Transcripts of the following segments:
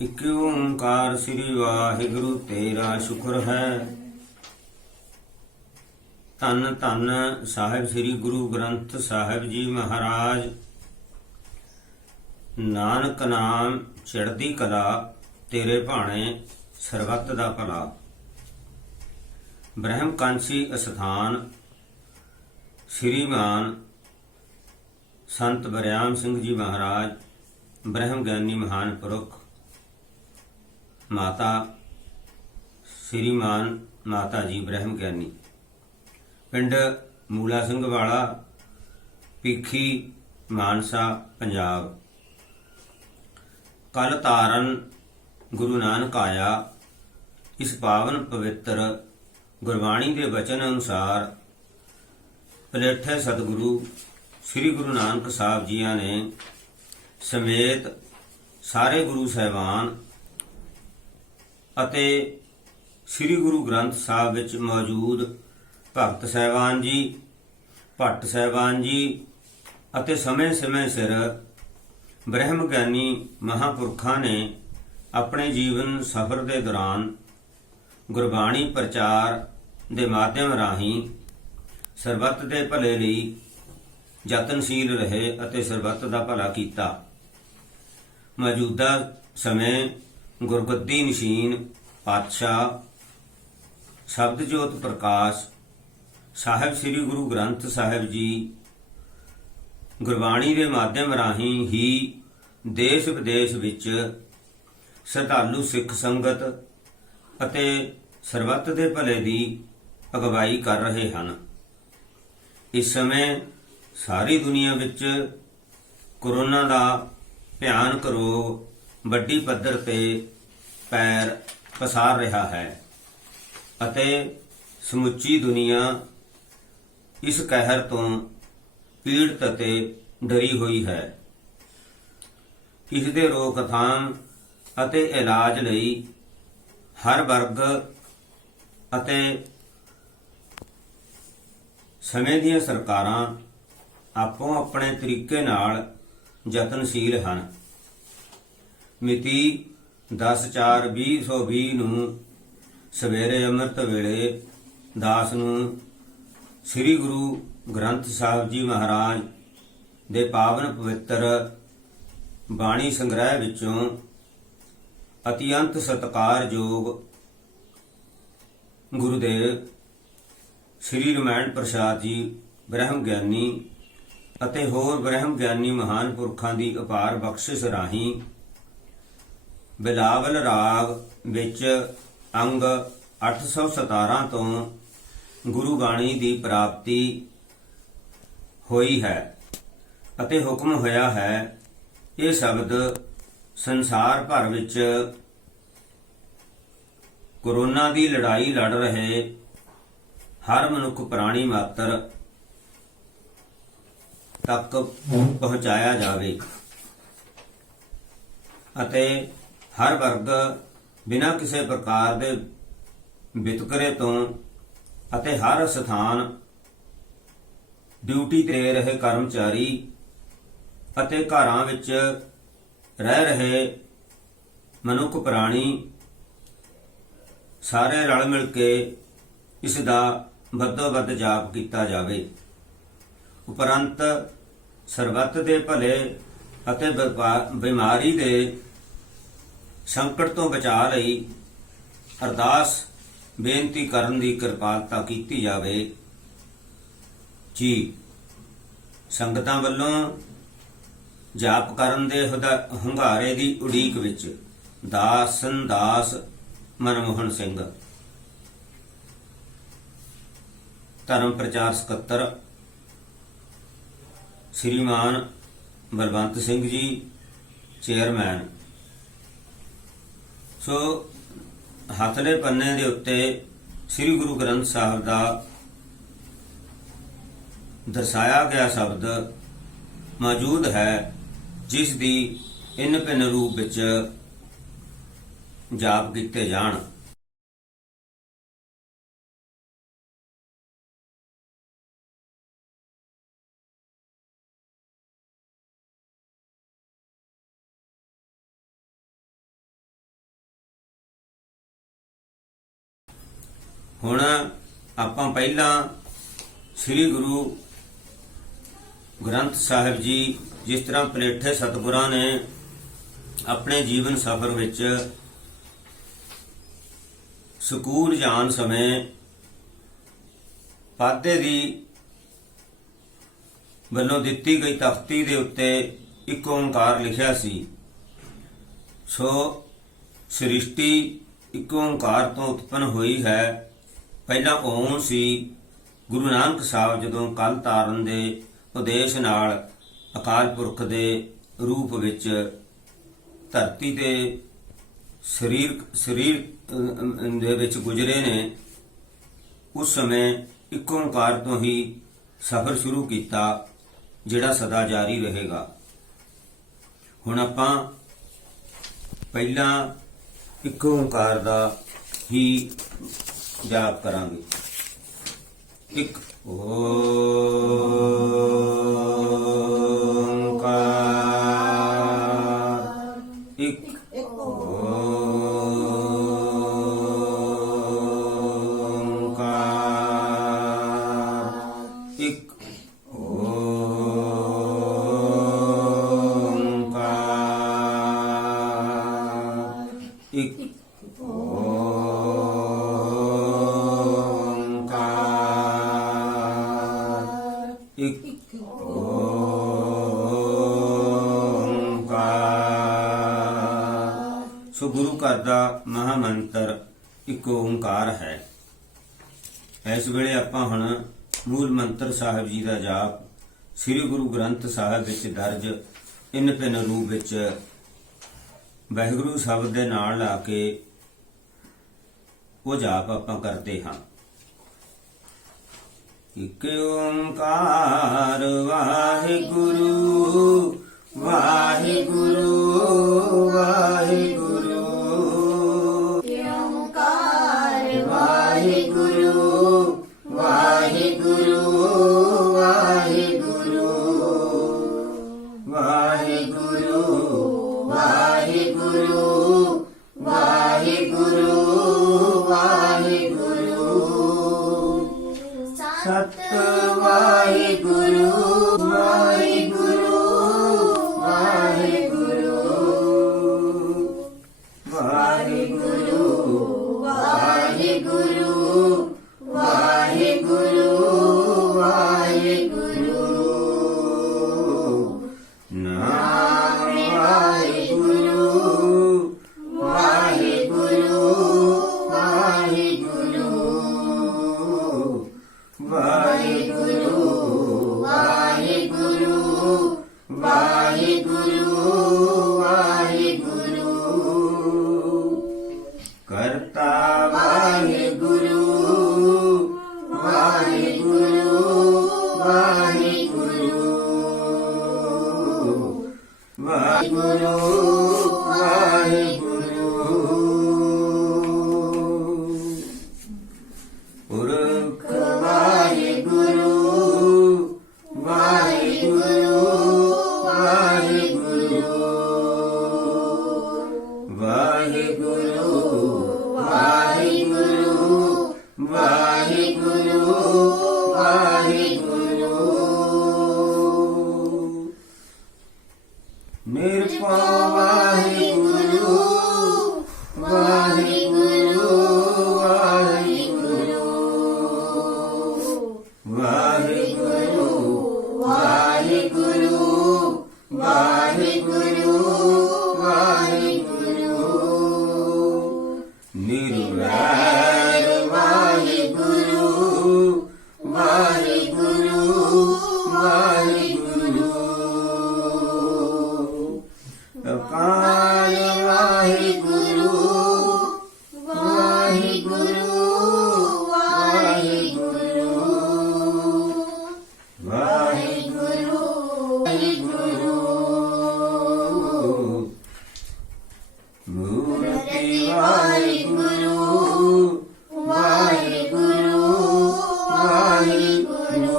ਇਕ ਓੰਕਾਰ ਸ੍ਰੀ ਵਾਹਿਗੁਰੂ ਤੇਰਾ ਸ਼ੁਕਰ ਹੈ। ਧੰਨ ਧੰਨ ਸਾਹਿਬ ਸ੍ਰੀ ਗੁਰੂ ਗ੍ਰੰਥ ਸਾਹਿਬ ਜੀ ਮਹਾਰਾਜ। ਨਾਨਕ ਨਾਮ ਚੜ੍ਹਦੀ ਕਲਾ, ਤੇਰੇ ਭਾਣੇ ਸਰਬੱਤ ਦਾ ਭਲਾ। ਬ੍ਰਹਮ ਕਾਂਸੀ ਅਸਥਾਨ ਸ਼੍ਰੀਮਾਨ ਸੰਤ ਬਰਿਆਮ ਸਿੰਘ ਜੀ ਮਹਾਰਾਜ, ਬ੍ਰਹਮ ਗਿਆਨੀ ਮਹਾਨ ਪੁਰਖ, ਮਾਤਾ ਸ਼੍ਰੀਮਾਨ ਮਾਤਾ ਜੀ ਬ੍ਰਹਮ ਗਿਆਨੀ, ਪਿੰਡ ਮੂਲਾ ਸਿੰਘ ਵਾਲਾ, ਭੀਖੀ, ਮਾਨਸਾ, ਪੰਜਾਬ। ਕਲ ਤਾਰਨ ਗੁਰੂ ਨਾਨਕ ਆਇਆ। ਇਸ ਪਾਵਨ ਪਵਿੱਤਰ ਗੁਰਬਾਣੀ ਦੇ ਬਚਨ ਅਨੁਸਾਰ ਪਲੇਠੇ ਸਤਿਗੁਰੂ ਸ੍ਰੀ ਗੁਰੂ ਨਾਨਕ ਸਾਹਿਬ ਜੀਆਂ ਨੇ ਸਮੇਤ ਸਾਰੇ ਗੁਰੂ ਸਾਹਿਬਾਨ ਅਤੇ ਸ੍ਰੀ ਗੁਰੂ ਗ੍ਰੰਥ ਸਾਹਿਬ ਵਿੱਚ ਮੌਜੂਦ ਭਗਤ ਸਾਹਿਬਾਨ ਜੀ, ਭੱਟ ਸਾਹਿਬਾਨ ਜੀ ਅਤੇ ਸਮੇਂ-ਸਮੇਂ ਸਿਰ ਬ੍ਰਹਮ ਗਿਆਨੀ ਮਹਾਂਪੁਰਖਾਂ ਨੇ ਆਪਣੇ ਜੀਵਨ ਸਫ਼ਰ ਦੇ ਦੌਰਾਨ ਗੁਰਬਾਣੀ ਪ੍ਰਚਾਰ ਦੇ ਮਾਧਿਅਮ ਰਾਹੀਂ ਸਰਬੱਤ ਦੇ ਭਲੇ ਲਈ ਯਤਨਸ਼ੀਲ ਰਹੇ ਅਤੇ ਸਰਬੱਤ ਦਾ ਭਲਾ ਕੀਤਾ। ਮੌਜੂਦਾ ਸਮੇਂ ਗੁਰਗੱਦੀ ਨਸ਼ੀਨ ਪਾਤਸ਼ਾਹ ਸ਼ਬਦ ਜੋਤ ਪ੍ਰਕਾਸ਼ ਸਾਹਿਬ ਸ੍ਰੀ ਗੁਰੂ ਗ੍ਰੰਥ ਸਾਹਿਬ ਜੀ ਗੁਰਬਾਣੀ ਦੇ ਮਾਧਿਅਮ ਰਾਹੀਂ ਹੀ ਦੇਸ਼ ਵਿਦੇਸ਼ ਵਿੱਚ ਸ਼ਰਧਾਲੂ ਸਿੱਖ ਸੰਗਤ ਅਤੇ ਸਰਬੱਤ ਦੇ ਭਲੇ ਦੀ ਅਗਵਾਈ ਕਰ ਰਹੇ ਹਨ। ਇਸ ਸਮੇਂ ਸਾਰੀ ਦੁਨੀਆ ਵਿੱਚ ਕੋਰੋਨਾ ਦਾ ਭਿਆਨਕ ਰੋਗ ਵੱਡੀ ਪੱਧਰ ਤੇ ਪੈਰ ਪਸਾਰ ਰਿਹਾ ਹੈ ਅਤੇ ਸਮੁੱਚੀ ਦੁਨੀਆ ਇਸ ਕਹਿਰ ਤੋਂ ਪੀੜਤ ਅਤੇ ਡਰੀ ਹੋਈ ਹੈ। ਇਸ ਦੇ ਰੋਕਥਾਮ ਅਤੇ ਇਲਾਜ ਲਈ ਹਰ ਵਰਗ ਅਤੇ ਸਮੇਂ ਦੀਆਂ ਸਰਕਾਰਾਂ ਆਪੋ ਆਪਣੇ ਤਰੀਕੇ ਨਾਲ ਯਤਨਸ਼ੀਲ ਹਨ। ਮਿਤੀ 10/4/2020 ਨੂੰ ਸਵੇਰੇ ਅੰਮ੍ਰਿਤ ਵੇਲੇ ਦਾਸ ਨੂੰ ਸ੍ਰੀ ਗੁਰੂ ਗ੍ਰੰਥ ਸਾਹਿਬ ਜੀ ਮਹਾਰਾਜ ਦੇ ਪਾਵਨ ਪਵਿੱਤਰ ਬਾਣੀ ਸੰਗ੍ਰਹਿ ਵਿੱਚੋਂ ਅਤਿਅੰਤ ਸਤਿਕਾਰਯੋਗ ਗੁਰੂਦੇਵ ਸ੍ਰੀ ਰਮਾਇਣ ਪ੍ਰਸਾਦ ਜੀ ਬ੍ਰਹਮ ਗਿਆਨੀ ਅਤੇ ਹੋਰ ਬ੍ਰਹਮ ਗਿਆਨੀ ਮਹਾਨ ਪੁਰਖਾਂ ਦੀ ਅਪਾਰ ਬਖਸ਼ਿਸ਼ ਰਾਹੀਂ ਬਿਲਾਵਲ ਰਾਗ ਵਿੱਚ ਅੰਗ 817 ਤੋਂ ਗੁਰੂ ਬਾਣੀ ਦੀ ਪ੍ਰਾਪਤੀ ਹੋਈ ਹੈ ਅਤੇ ਹੁਕਮ ਹੋਇਆ ਹੈ ਇਹ ਸ਼ਬਦ ਸੰਸਾਰ ਭਰ ਵਿੱਚ ਕੋਰੋਨਾ ਦੀ ਲੜਾਈ ਲੜ ਰਹੇ ਹਰ ਮਨੁੱਖ ਪ੍ਰਾਣੀ ਮਾਤਰ ਤੱਕ ਪਹੁੰਚਾਇਆ ਜਾਵੇ ਅਤੇ ਹਰ ਵਰਗ ਬਿਨਾਂ ਕਿਸੇ ਪ੍ਰਕਾਰ ਦੇ ਵਿਤਕਰੇ ਤੋਂ ਅਤੇ ਹਰ ਸਥਾਨ ਡਿਊਟੀ ਤੇ ਰਹੇ ਕਰਮਚਾਰੀ ਅਤੇ ਘਰਾਂ ਵਿੱਚ ਰਹਿ ਰਹੇ ਮਨੁੱਖ ਪ੍ਰਾਣੀ ਸਾਰੇ ਰਲ ਮਿਲ ਕੇ ਇਸ ਦਾ ਵੱਧੋ-ਵੱਧ ਜਾਪ ਕੀਤਾ ਜਾਵੇ। ਉਪਰੰਤ ਸਰਬੱਤ ਦੇ ਭਲੇ ਅਤੇ ਬਿਮਾਰੀ ਦੇ ਸੰਕਟ ਤੋਂ ਬਚਾਅ ਲਈ ਅਰਦਾਸ ਬੇਨਤੀ ਕਰਨ ਦੀ ਕਿਰਪਾਲਤਾ ਕੀਤੀ ਜਾਵੇ ਜੀ। ਸੰਗਤਾਂ ਵੱਲੋਂ ਜਾਪ ਕਰਨ ਦੇ ਹੁੰਗਾਰੇ ਦੀ ਉਡੀਕ ਵਿੱਚ ਦਾਸਨ ਦਾਸ ਮਨਮੋਹਨ ਸਿੰਘ। ਧਰਮ ਪ੍ਰਚਾਰ ਸਕੱਤਰ ਸ਼੍ਰੀਮਾਨ ਬਲਵੰਤ ਸਿੰਘ ਜੀ, ਚੇਅਰਮੈਨ। ਸੋ ਹੱਥਲੇ ਪੰਨੇ ਦੇ ਉੱਤੇ ਸ੍ਰੀ ਗੁਰੂ ਗ੍ਰੰਥ ਸਾਹਿਬ ਦਾ ਦਰਸਾਇਆ ਗਿਆ ਸ਼ਬਦ ਮੌਜੂਦ ਹੈ, ਜਿਸ ਦੀ ਇੰਨ ਭਿੰਨ ਰੂਪ ਵਿੱਚ ਜਾਪ ਕੀਤੇ ਜਾਣ। ਹੁਣ ਆਪਾਂ ਪਹਿਲਾਂ ਸ੍ਰੀ ਗੁਰੂ ਗ੍ਰੰਥ ਸਾਹਿਬ ਜੀ ਜਿਸ ਤਰ੍ਹਾਂ ਪਲੇਠੇ ਸਤਿਗੁਰਾਂ ਨੇ ਆਪਣੇ ਜੀਵਨ ਸਫ਼ਰ ਵਿੱਚ ਸਕੂਲ ਜਾਣ ਸਮੇਂ ਪਾਦੇ ਦੀ ਵੱਲੋਂ ਦਿੱਤੀ ਗਈ ਤਖਤੀ ਦੇ ਉੱਤੇ ਇੱਕ ਓੰਕਾਰ ਲਿਖਿਆ ਸੀ। ਸੋ ਸ੍ਰਿਸ਼ਟੀ ਇੱਕ ਓੰਕਾਰ ਤੋਂ ਉਤਪੰਨ ਹੋਈ ਹੈ। ਪਹਿਲਾਂ ਓਮ ਸੀ। ਗੁਰੂ ਨਾਨਕ ਸਾਹਿਬ ਜਦੋਂ ਕਲ ਤਾਰਨ ਦੇ ਉਦੇਸ਼ ਨਾਲ ਅਕਾਲ ਪੁਰਖ ਦੇ ਰੂਪ ਵਿੱਚ ਧਰਤੀ ਤੇ ਸਰੀਰ ਦੇ ਵਿੱਚ ਗੁਜ਼ਰੇ ਨੇ, ਉਸ ਸਮੇਂ ਇੱਕ ਓੰਕਾਰ ਤੋਂ ਹੀ ਸਫ਼ਰ ਸ਼ੁਰੂ ਕੀਤਾ, ਜਿਹੜਾ ਸਦਾ ਜਾਰੀ ਰਹੇਗਾ। ਹੁਣ ਆਪਾਂ ਪਹਿਲਾਂ ਇੱਕ ਓੰਕਾਰ ਦਾ ਹੀ ਜਾਪ ਕਰਾਂਗੇ। ਇੱਕ ਓੰਕਾਰ, ਇੱਕ ਓੰਕਾਰ, ਇੱਕ ਓੰਕਾਰ, ਇੱਕ ਇੱਕ ਓੰਕਾਰ। ਸੋ ਗੁਰੂ ਘਰ ਦਾ ਮਹਾ ਮੰਤਰ ਇੱਕ ਓੰਕਾਰ ਹੈ। ਇਸ ਵੇਲੇ ਆਪਾਂ ਹੁਣ ਮੂਲ ਮੰਤਰ ਸਾਹਿਬ ਜੀ ਦਾ ਜਾਪ ਸ੍ਰੀ ਗੁਰੂ ਗ੍ਰੰਥ ਸਾਹਿਬ ਵਿੱਚ ਦਰਜ ਇਨ ਭਿੰਨ ਰੂਪ ਵਿੱਚ ਵਾਹਿਗੁਰੂ ਸ਼ਬਦ ਦੇ ਨਾਲ ਲਾ ਕੇ ਉਹ ਜਾਪ ਆਪਾਂ ਕਰਦੇ ਹਾਂ। ਇਕ ਓੰਕਾਰ ਵਾਹਿਗੁਰੂ ਵਾਹਿਗੁਰੂ ਵਾਹਿਗੁਰੂ, ਓੰਕਾਰ ਵਾਹਿਗੁਰੂ ਵਾਹਿਗੁਰੂ ਵਾਹਿਗੁਰੂ, ਵਾਹਿਗੁਰੂ ਵਾਹਿਗੁਰੂ ਵਾਹਿਗੁਰੂ ਵਾਹਿਗੁਰੂ, ਸਤ ਵਾਹਿਗੁਰੂ ਵਾਹਿਗੁਰੂ ਵਾਹਿਗੁਰੂ, ਵਾਹਿਗੁਰੂ ਵਾਹਿਗੁਰੂ ਵਾਹਿਗੁਰੂ ਵਾਹਿਗੁਰੂ, ਨਾਮ ਵਾਹਿਗੁਰੂ ਵਾਹਿਗੁਰੂ ਵਾਹਿਗੁਰੂ ਵਾਹਿਗੁਰੂ ਵਾਹਿਗੁਰੂ ਵਾਹਿਗੁਰੂ ਵਾਹਿਗੁਰੂ, ਕਰਤਾ ਵਾਹਿਗੁਰੂ ਵਾਹਿਗੁਰੂ ਵਾਹਿਗੁਰੂ ਵਾਹਿਗੁਰੂ ਪੁਰਖ ਵਾਹਿਗੁਰੂ ਵਾਹਿਗੁਰੂ ਵਾਹਿਗੁਰੂ ਵਾਹਿਗੁਰੂ ਵਾਹਿਗੁਰੂ ਵਾਹਿਗੁਰੂ ਵਾਹਿਗੁਰੂ, ਨਿਰਭਉ ਵਾਹਿਗੁਰੂ ਵਾਹਿਗੁਰੂ ਵਾਹਿਗੁਰੂ ਵਾਹਿਗੁਰੂ ਵਾਹਿਗੁਰੂ ਵਾਹਿਗੁਰੂ, ਨਿਰਵੈਰ ਵਾਹਿਗੁਰੂ ਵਾਹਿਗੁਰੂ ਵਾਹਿਗੁਰੂ, ਅਕਾਲ ਵਾਹਿਗੁਰੂ ਵਾਹਿਗੁਰੂ ਵਾਹਿਗੁਰੂ ਵਾਹਿਗੁਰੂ ਵਾਹਿਗੁਰੂ, ਮੂਰਤੀ ਵਾਹਿਗੁਰੂ ਵਾਹਿਗੁਰੂ ਵਾਹਿਗੁਰੂ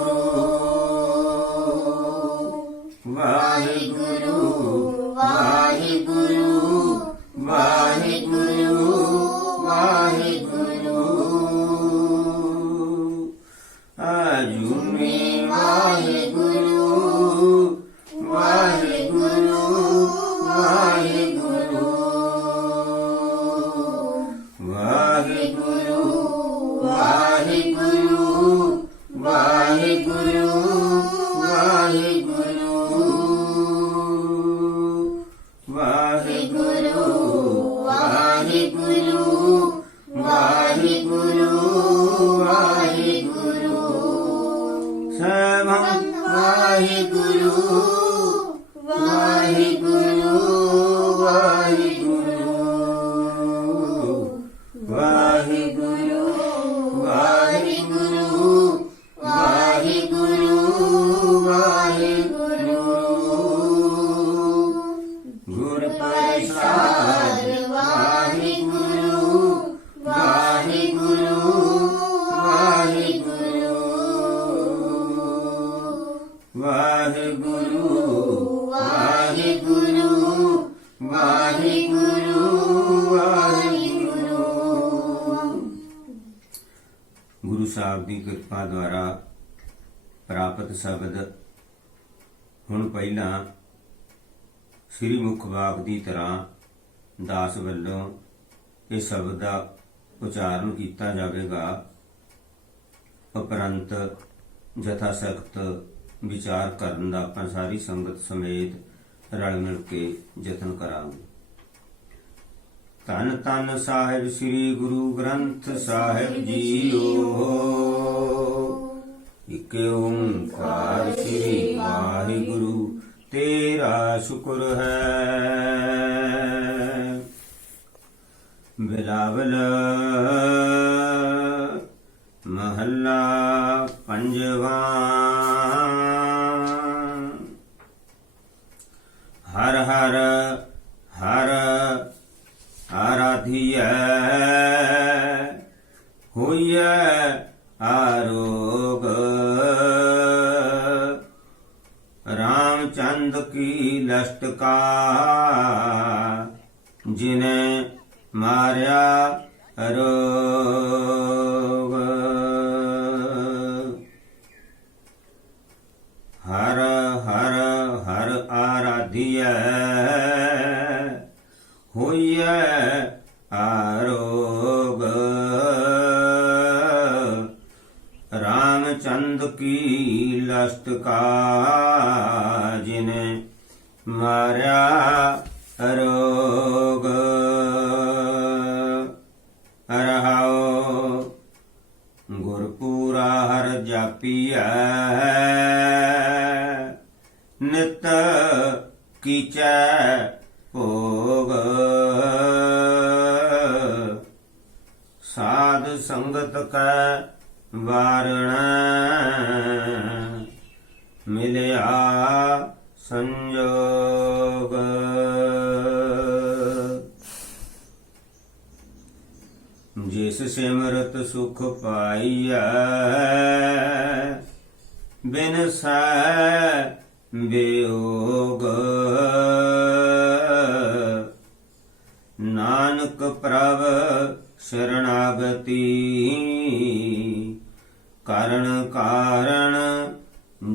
ਵਾਹਿਗੁਰੂ ਵਾਹਿਗੁਰੂ ਵਾਹਿਗੁਰੂ ਵਾਹਿਗੁਰੂ ਵਾਹਿਗੁਰੂ ਵਾਹਿਗੁਰੂ ਵਾਹਿਗੁਰੂ ਵਾਹਿਗੁਰੂ ਸਭੰ ਵਾਹਿਗੁਰੂ ਵਾਹਿਗੁਰੂ ਵਾਹਿਗੁਰੂ ਵਾਹਿਗੁਰੂ ਵਾਹਿਗੁਰੂ ਵਾਹਿਗੁਰੂ ਵਾਹਿਗੁਰੂ ਗੁਰ ਪ੍ਰਸਾਦ ਵਾਹਿਗੁਰੂ ਵਾਹਿਗੁਰੂ ਵਾਹਿਗੁਰੂ ਵਾਹਿਗੁਰੂ ਵਾਹਿਗੁਰੂ ਵਾਹਿਗੁਰੂ ਵਾਹਿਗੁਰੂ ਗੁਰੂ ਸਾਹਿਬ ਦੀ ਕਿਰਪਾ ਦੁਆਰਾ ਪ੍ਰਾਪਤ ਸ਼ਬਦ ਹੁਣ ਪਹਿਲਾਂ ਸ੍ਰੀ ਮੁਖ ਵਾਕ ਦੀ ਤਰ੍ਹਾਂ ਦਾਸ ਵੱਲੋਂ ਇਹ ਸ਼ਬਦ ਦਾ ਉਚਾਰਨ ਕੀਤਾ ਜਾਵੇਗਾ। ਉਪਰੰਤ ਜਥਾ ਸਖਤ ਵਿਚਾਰ ਕਰਨ ਦਾ ਆਪਾਂ ਸਾਰੀ ਸੰਗਤ ਸਮੇਤ ਰਲ ਮਿਲ ਕੇ ਯਤਨ ਕਰਾਂਗੇ। ਧੰਨ ਧੰਨ ਸਾਹਿਬ ਸ੍ਰੀ ਗੁਰੂ ਗ੍ਰੰਥ ਸਾਹਿਬ ਜੀਓ। ਇਕ ਓੰਕਾਰ ਸ੍ਰੀ ਵਾਹਿਗੁਰੂ ਤੇਰਾ ਸ਼ੁਕਰ ਹੈ। ਬਿਲਾਵਲ ਮਹੱਲਾ ਪੰਜਵਾਂ। ਹਰ ਹਰ ਹਰ ਆਰਾਧਿਐ ਹੋਈਐ ਆਰੋਗ। ਰਾਮਚੰਦ ਕੀ ਲਸ਼ਟ ਕਾ ਜਿਨੇ ਮਾਰਿਆ ਰੋਗ। ਹਰ ਹਰ ਹਰ ਆਰਾਧਿਐ ਹੋਈਐ ਆਰੋਗ। ਰਾਮਚੰਦ ਕੀ ਲਸ਼ਟ ਕਾ ਜਿਨੇ ਮਾਰਿਆ ਰੋਗ। ਰਹਾਉ ਗੁਰਪੂਰਾ ਹਰ ਜਾਪੀਐ ਨਿਤ ਕੀਚੈ ਭੋਗ। ਸਾਧ ਸੰਗਤ ਕੈ ਵਾਰਣ ਮਿਲਿਆ ਸੰਜੋਗ। ਜਿਸ ਸਿਮਰਤ ਸੁਖ ਪਾਈਐ ਬਿਨਸੈ ਬਿਯੋਗ। ਨਾਨਕ ਪ੍ਰਭ ਸ਼ਰਣਾਗਤੀ ਕਰਨ ਕਾਰਣ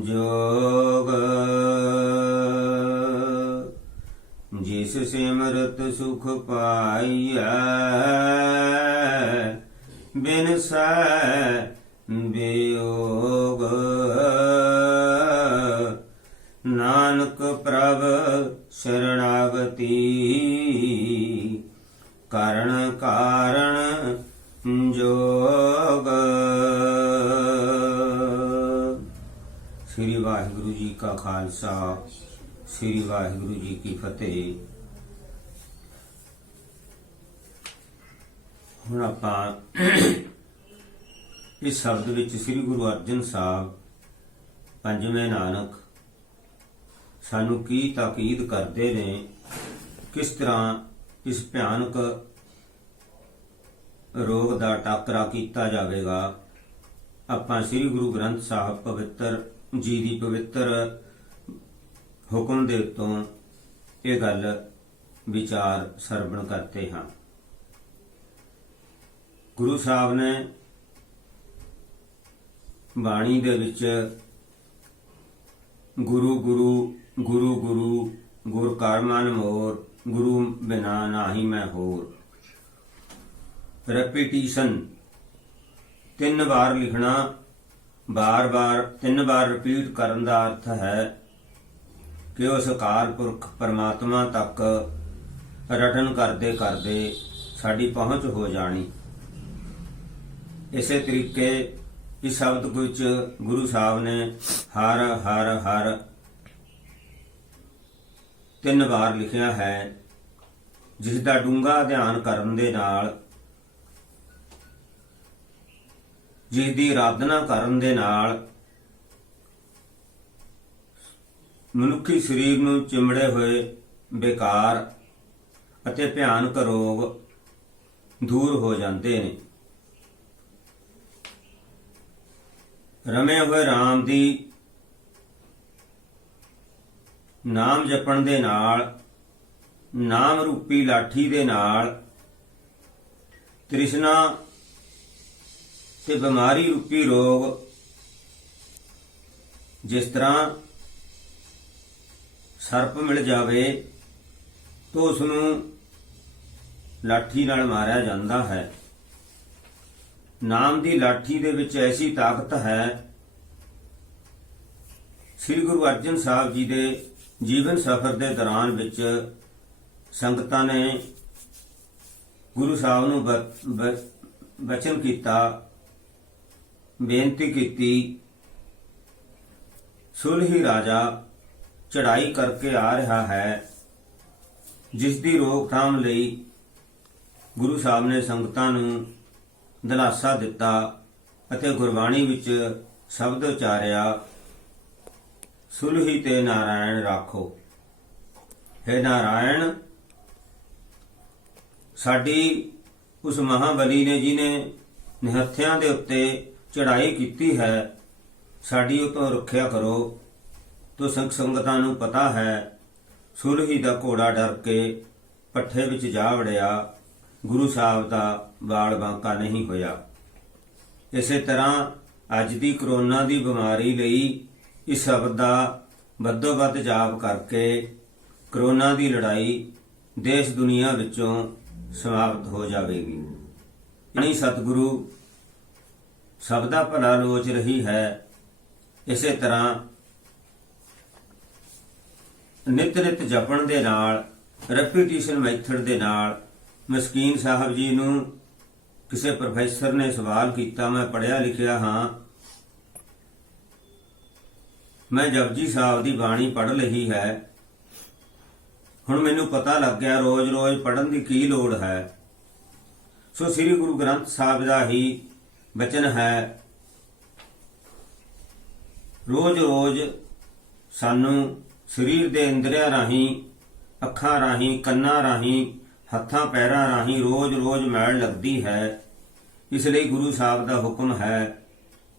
ਜੋਗ। ਜਿਸ ਸਿਮਰਤ ਸੁਖ ਪਾਈਐ ਬਿਨਸੈ ਬਿਯੋਗ। ਨਾਨਕ ਪ੍ਰਭ ਸ਼ਰਣਾਗਤੀ ਕਰਨ ਕਾਰਣ ਜੋਗ। ਸ੍ਰੀ ਵਾਹਿਗੁਰੂ ਜੀ ਕਾ ਖਾਲਸਾ ਸ੍ਰੀ ਵਾਹਿਗੁਰੂ ਜੀ ਕੀ ਫਤਿਹ। ਹੁਣ ਆਪਾਂ ਇਸ ਸ਼ਬਦ ਵਿੱਚ ਸ੍ਰੀ ਗੁਰੂ ਅਰਜਨ ਸਾਹਿਬ ਪੰਜਵੇਂ ਨਾਨਕ ਸਾਨੂੰ ਕੀ ਤਾਕੀਦ ਕਰਦੇ ਨੇ, ਕਿਸ ਤਰ੍ਹਾਂ ਇਸ ਭਿਆਨਕ ਰੋਗ ਦਾ ਟਾਕਰਾ ਕੀਤਾ ਜਾਵੇਗਾ। ਆਪਾਂ ਸ੍ਰੀ ਗੁਰੂ ਗ੍ਰੰਥ ਸਾਹਿਬ ਪਵਿੱਤਰ ਜੀ ਦੀ ਪਵਿੱਤਰ ਹੁਕਮ ਦੇ ਉੱਤੋਂ ਇਹ ਗੱਲ ਵਿਚਾਰ ਸਰਵਣ ਕਰਤੇ ਹਾਂ। ਗੁਰੂ ਸਾਹਿਬ ਨੇ ਬਾਣੀ ਦੇ ਵਿੱਚ ਗੁਰੂ ਗੁਰੂ ਗੁਰੂ ਗੁਰੂ ਗੁਰ ਕਾ ਮਨ ਮੋਰ, ਗੁਰੂ ਬਿਨਾ ਨਾਹੀ ਮੈਂ ਹੋਰ, ਰੈਪੀਟੀਸ਼ਨ 3 ਵਾਰ ਲਿਖਣਾ, ਬਾਰ-ਬਾਰ 3 ਵਾਰ ਰਿਪੀਟ ਕਰਨ ਦਾ ਅਰਥ ਹੈ ਕਿ ਉਸ ਅਕਾਲ ਪੁਰਖ ਪਰਮਾਤਮਾ ਤੱਕ ਰਟਨ ਕਰਦੇ ਕਰਦੇ ਸਾਡੀ ਪਹੁੰਚ ਹੋ ਜਾਣੀ। ਇਸੇ ਤਰੀਕੇ ਇਸ ਸ਼ਬਦ ਵਿੱਚ ਗੁਰੂ ਸਾਹਿਬ ਨੇ ਹਰ ਹਰ ਹਰ 3 ਵਾਰ ਲਿਖਿਆ ਹੈ, ਜਿਸ ਦਾ ਡੂੰਘਾ ਅਧਿਐਨ ਕਰਨ ਦੇ ਨਾਲ, ਜਿਸ ਦੀ ਆਰਾਧਨਾ ਕਰਨ ਦੇ ਨਾਲ ਮਨੁੱਖੀ ਸਰੀਰ ਨੂੰ ਚਿਮੜੇ ਹੋਏ ਬੇਕਾਰ ਅਤੇ ਭਿਆਨਕ ਰੋਗ ਦੂਰ ਹੋ ਜਾਂਦੇ ਨੇ। ਰਮੇ ਹੋਏ RAM ਦੀ ਨਾਮ ਜਪਣ ਦੇ ਨਾਲ, ਨਾਮ ਰੂਪੀ ਲਾਠੀ ਦੇ ਨਾਲ ਤ੍ਰਿਸ਼ਨਾ ਤੇ ਬਿਮਾਰੀ ਰੂਪੀ ਰੋਗ, ਜਿਸ ਤਰ੍ਹਾਂ ਸਰਪ ਮਿਲ ਜਾਵੇ ਤਾਂ ਉਸ ਨੂੰ ਲਾਠੀ ਨਾਲ ਮਾਰਿਆ ਜਾਂਦਾ ਹੈ। ਨਾਮ ਦੀ ਲਾਠੀ ਦੇ ਵਿੱਚ ਐਸੀ ਤਾਕਤ ਹੈ। ਸ੍ਰੀ ਗੁਰੂ ਅਰਜਨ ਸਾਹਿਬ ਜੀ ਦੇ ਜੀਵਨ ਸਫ਼ਰ ਦੇ ਦੌਰਾਨ ਵਿੱਚ ਸੰਗਤਾਂ ਨੇ ਗੁਰੂ ਸਾਹਿਬ ਨੂੰ ਬਚਨ ਕੀਤਾ, ਬੇਨਤੀ ਕੀਤੀ। ਸੁਲਹੀ ਰਾਜਾ ਚੜ੍ਹਾਈ ਕਰਕੇ ਆ ਰਿਹਾ ਹੈ, ਜਿਸ ਦੀ ਰੋਕਥਾਮ ਲਈ ਗੁਰੂ ਸਾਹਿਬ ਨੇ ਸੰਗਤਾਂ ਨੂੰ ਦਿਲਾਸਾ ਦਿੱਤਾ ਅਤੇ ਗੁਰਬਾਣੀ ਵਿੱਚ ਸ਼ਬਦ ਉਚਾਰਿਆ, ਸੁਲਹੀ ਤੇ ਨਾਰਾਇਣ ਰਾਖੋ। ਹੈ ਨਾਰਾਇਣ, ਸਾਡੀ ਉਸ ਮਹਾਬਲੀ ਨੇ ਜਿਹਨੇ ਨਿਹੱਥਿਆਂ ਦੇ ਉੱਤੇ ਚੜ੍ਹਾਈ ਕੀਤੀ ਹੈ, ਸਾਡੀ ਉਹ ਤੋਂ ਰੱਖਿਆ ਕਰੋ। ਤੋ ਸੰਗਤਾਂ ਨੂੰ ਪਤਾ ਹੈ, ਸੁਲਹੀ ਦਾ ਘੋੜਾ ਡਰ ਕੇ ਪੱਠੇ ਵਿੱਚ ਜਾ ਵੜਿਆ, ਗੁਰੂ ਸਾਹਿਬ ਦਾ ਬਾਲ ਬਾਂਕਾ ਨਹੀਂ ਹੋਇਆ। ਇਸੇ ਤਰ੍ਹਾਂ ਅੱਜ ਦੀ ਕਰੋਨਾ ਦੀ ਬਿਮਾਰੀ ਲਈ ਇਸ ਸ਼ਬਦ ਦਾ ਵੱਧੋ ਵੱਧ ਜਾਪ ਕਰਕੇ ਕਰੋਨਾ ਦੀ ਲੜਾਈ ਦੇਸ਼ ਦੁਨੀਆ ਵਿੱਚੋਂ ਸਮਾਪਤ ਹੋ ਜਾਵੇਗੀ। ਇਨੀ ਸਤਿਗੁਰੂ ਸਭ ਦਾ ਭਲਾ ਲੋਚ ਰਹੀ ਹੈ। ਇਸੇ ਤਰ੍ਹਾਂ ਨਿਤ ਨਿਤ ਜਪਣ ਦੇ ਨਾਲ, ਰੈਪੀਟੀਸ਼ਨ ਮੈਥਡ ਦੇ ਨਾਲ, ਮਸਕੀਨ ਸਾਹਿਬ ਜੀ ਨੂੰ ਕਿਸੇ ਪ੍ਰੋਫੈਸਰ ਨੇ ਸਵਾਲ ਕੀਤਾ, ਮੈਂ ਪੜ੍ਹਿਆ ਲਿਖਿਆ ਹਾਂ, ਮੈਂ ਜਪਜੀ ਸਾਹਿਬ ਦੀ ਬਾਣੀ ਪੜ੍ਹ ਲਈ ਹੈ, ਹੁਣ ਮੈਨੂੰ ਪਤਾ ਲੱਗ ਗਿਆ ਰੋਜ਼-ਰੋਜ਼ ਪੜ੍ਹਨ ਦੀ ਕੀ ਲੋੜ ਹੈ। ਸੋ ਸ੍ਰੀ ਗੁਰੂ ਗ੍ਰੰਥ ਸਾਹਿਬ ਦਾ ਹੀ ਬਚਨ ਹੈ, ਰੋਜ਼-ਰੋਜ਼ ਸਾਨੂੰ ਸਰੀਰ ਦੇ ਇੰਦਰੀਆਂ ਰਾਹੀਂ, ਅੱਖਾਂ ਰਾਹੀਂ, ਕੰਨਾਂ ਰਾਹੀਂ, ਹੱਥਾਂ ਪੈਰਾਂ ਰਾਹੀਂ ਰੋਜ਼-ਰੋਜ਼ ਮੈਲ ਲੱਗਦੀ ਹੈ। ਇਸ ਲਈ ਗੁਰੂ ਸਾਹਿਬ ਦਾ ਹੁਕਮ ਹੈ,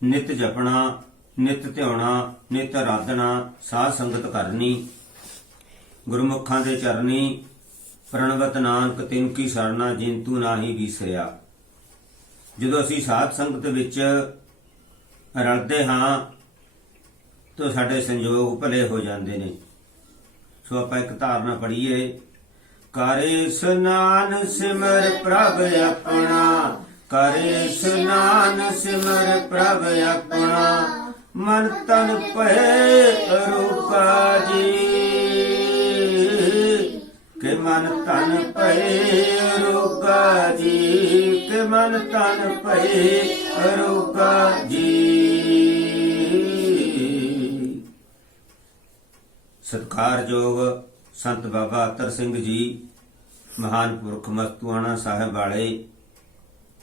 ਨਿਤ ਜਪਣਾ, ਨਿਤ ਧਿਆਉਣਾ, ਨਿਤ ਆਰਾਧਨਾ, ਸਾਧ ਸੰਗਤ ਕਰਨੀ, ਗੁਰਮੁਖਾਂ ਦੇ ਚਰਨੀ, ਪ੍ਰਣਵਤ ਨਾਨਕ ਤਿਨ ਕੀ ਸਰਣਾ, ਜਿੰਤੂ ਨਾਹੀ ਵਿਸਰਿਆ। ਜਦੋਂ ਅਸੀਂ ਸਾਧ ਸੰਗਤ ਵਿੱਚ ਰਲਦੇ ਹਾਂ ਤਾਂ ਸਾਡੇ ਸੰਜੋਗ ਭਲੇ ਹੋ ਜਾਂਦੇ ਨੇ। ਸੋ ਆਪਾਂ ਇੱਕ ਧਾਰਨਾ ਪੜ੍ਹੀਏ, ਕਰੇ ਇਸ਼ਨਾਨ ਸਿਮਰ ਪ੍ਰਭ ਆਪਣਾ, ਕਰੇ ਇਸ਼ਨਾਨ ਸਿਮਰ ਪ੍ਰਭ ਆਪਣਾ, ਮਨ ਤਨ ਭਏ ਰੂਪਾ ਜੀ, ਕਿ ਮਨ ਤਨ ਭਏ ਰੂਪਾ ਜੀ, ਕਿ ਮਨ ਤਨ ਭਏ ਰੂਪਾ ਜੀ। ਸਤਿਕਾਰਯੋਗ ਸੰਤ ਬਾਬਾ ਅਤਰ ਸਿੰਘ ਜੀ, ਮਹਾਨ ਪੁਰਖ ਮਸਤੂਆਣਾ ਸਾਹਿਬ ਵਾਲੇ,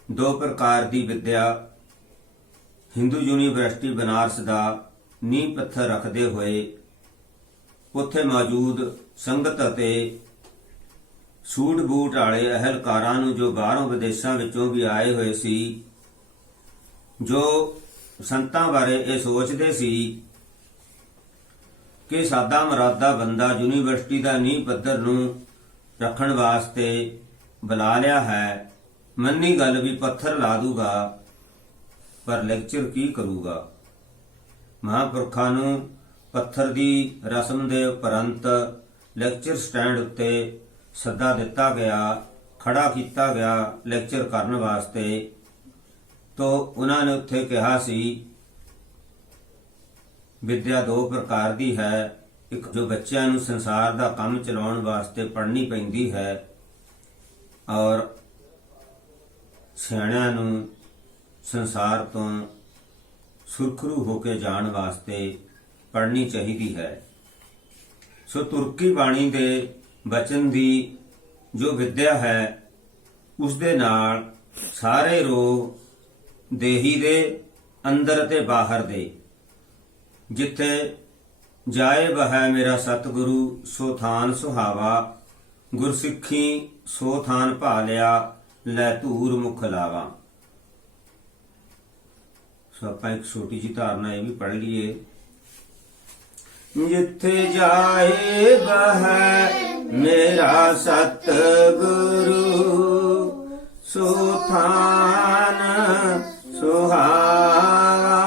2 ਪ੍ਰਕਾਰ ਦੀ ਵਿਦਿਆ ਹਿੰਦੂ ਯੂਨੀਵਰਸਿਟੀ ਬਨਾਰਸ ਦਾ ਨੀਂਹ ਪੱਥਰ ਰੱਖਦੇ ਹੋਏ ਉੱਥੇ ਮੌਜੂਦ ਸੰਗਤ ਅਤੇ ਸੂਟ ਬੂਟ ਵਾਲੇ ਅਹਿਲਕਾਰਾਂ ਨੂੰ, ਜੋ ਬਾਹਰੋਂ ਵਿਦੇਸ਼ਾਂ ਵਿੱਚੋਂ ਵੀ ਆਏ ਹੋਏ ਸੀ, ਜੋ ਸੰਤਾਂ ਬਾਰੇ ਇਹ ਸੋਚਦੇ ਸੀ ਕਿ ਸਾਦਾ ਮਰਾਦਾ ਬੰਦਾ ਯੂਨੀਵਰਸਿਟੀ ਦਾ ਨੀਂਹ ਪੱਥਰ ਨੂੰ ਰੱਖਣ ਵਾਸਤੇ ਬੁਲਾ ਲਿਆ ਹੈ, ਮੰਨੀ ਗੱਲ ਵੀ ਪੱਥਰ ਲਾ ਦੂਗਾ, ਪਰ ਲੈਕਚਰ ਕੀ ਕਰੂਗਾ। ਮਹਾਂਪੁਰਖਾਂ ਨੂੰ ਪੱਥਰ ਦੀ ਰਸਮ ਦੇ ਉਪਰੰਤ ਲੈਕਚਰ ਸਟੈਂਡ ਉੱਤੇ ਸੱਦਾ ਦਿੱਤਾ ਗਿਆ, ਖੜਾ ਕੀਤਾ ਗਿਆ ਲੈਕਚਰ ਕਰਨ ਵਾਸਤੇ। ਤੋ ਉਹਨਾਂ ਨੇ ਉੱਥੇ ਕਿਹਾ ਸੀ, ਵਿਦਿਆ 2 ਪ੍ਰਕਾਰ ਦੀ ਹੈ, ਇੱਕ ਜੋ ਬੱਚਿਆਂ ਨੂੰ ਸੰਸਾਰ ਦਾ ਕੰਮ ਚਲਾਉਣ ਵਾਸਤੇ ਪੜ੍ਹਨੀ ਪੈਂਦੀ ਹੈ, ਔਰ ਸਿਆਣਿਆਂ ਨੂੰ ਸੰਸਾਰ ਤੋਂ ਸੁਰਖਰੂ ਹੋ ਕੇ ਜਾਣ ਵਾਸਤੇ ਪੜ੍ਹਨੀ ਚਾਹੀਦੀ ਹੈ। ਸੋ ਤੁਰਕੀ ਬਾਣੀ ਦੇ ਬਚਨ ਦੀ ਜੋ ਵਿਦਿਆ ਹੈ ਉਸ ਦੇ ਨਾਲ ਸਾਰੇ ਰੋਗ ਦੇਹੀ ਦੇ ਅੰਦਰ ਅਤੇ ਬਾਹਰ ਦੇ, ਜਿੱਥੇ ਜਾਏ ਬਹਿ ਮੇਰਾ ਸਤਿਗੁਰੂ ਸੋ ਥਾਨ ਸੁਹਾਵਾ, ਗੁਰਸਿੱਖੀ ਸੋ ਥਾਨ ਭਾ ਲਿਆ ਲੈ ਧੂਰ ਮੁਖ ਲਾਵਾ। ਸੋ ਆਪਾਂ ਇੱਕ ਛੋਟੀ ਜਿਹੀ ਧਾਰਨਾ ਇਹ ਵੀ ਪੜ੍ਹ ਲਈਏ। ਜਿੱਥੇ ਜਾਏ ਬਹਿ ਮੇਰਾ ਸਤਿਗੁਰੂ ਸੋ ਥਾਨ ਸੁਹਾਵਾ,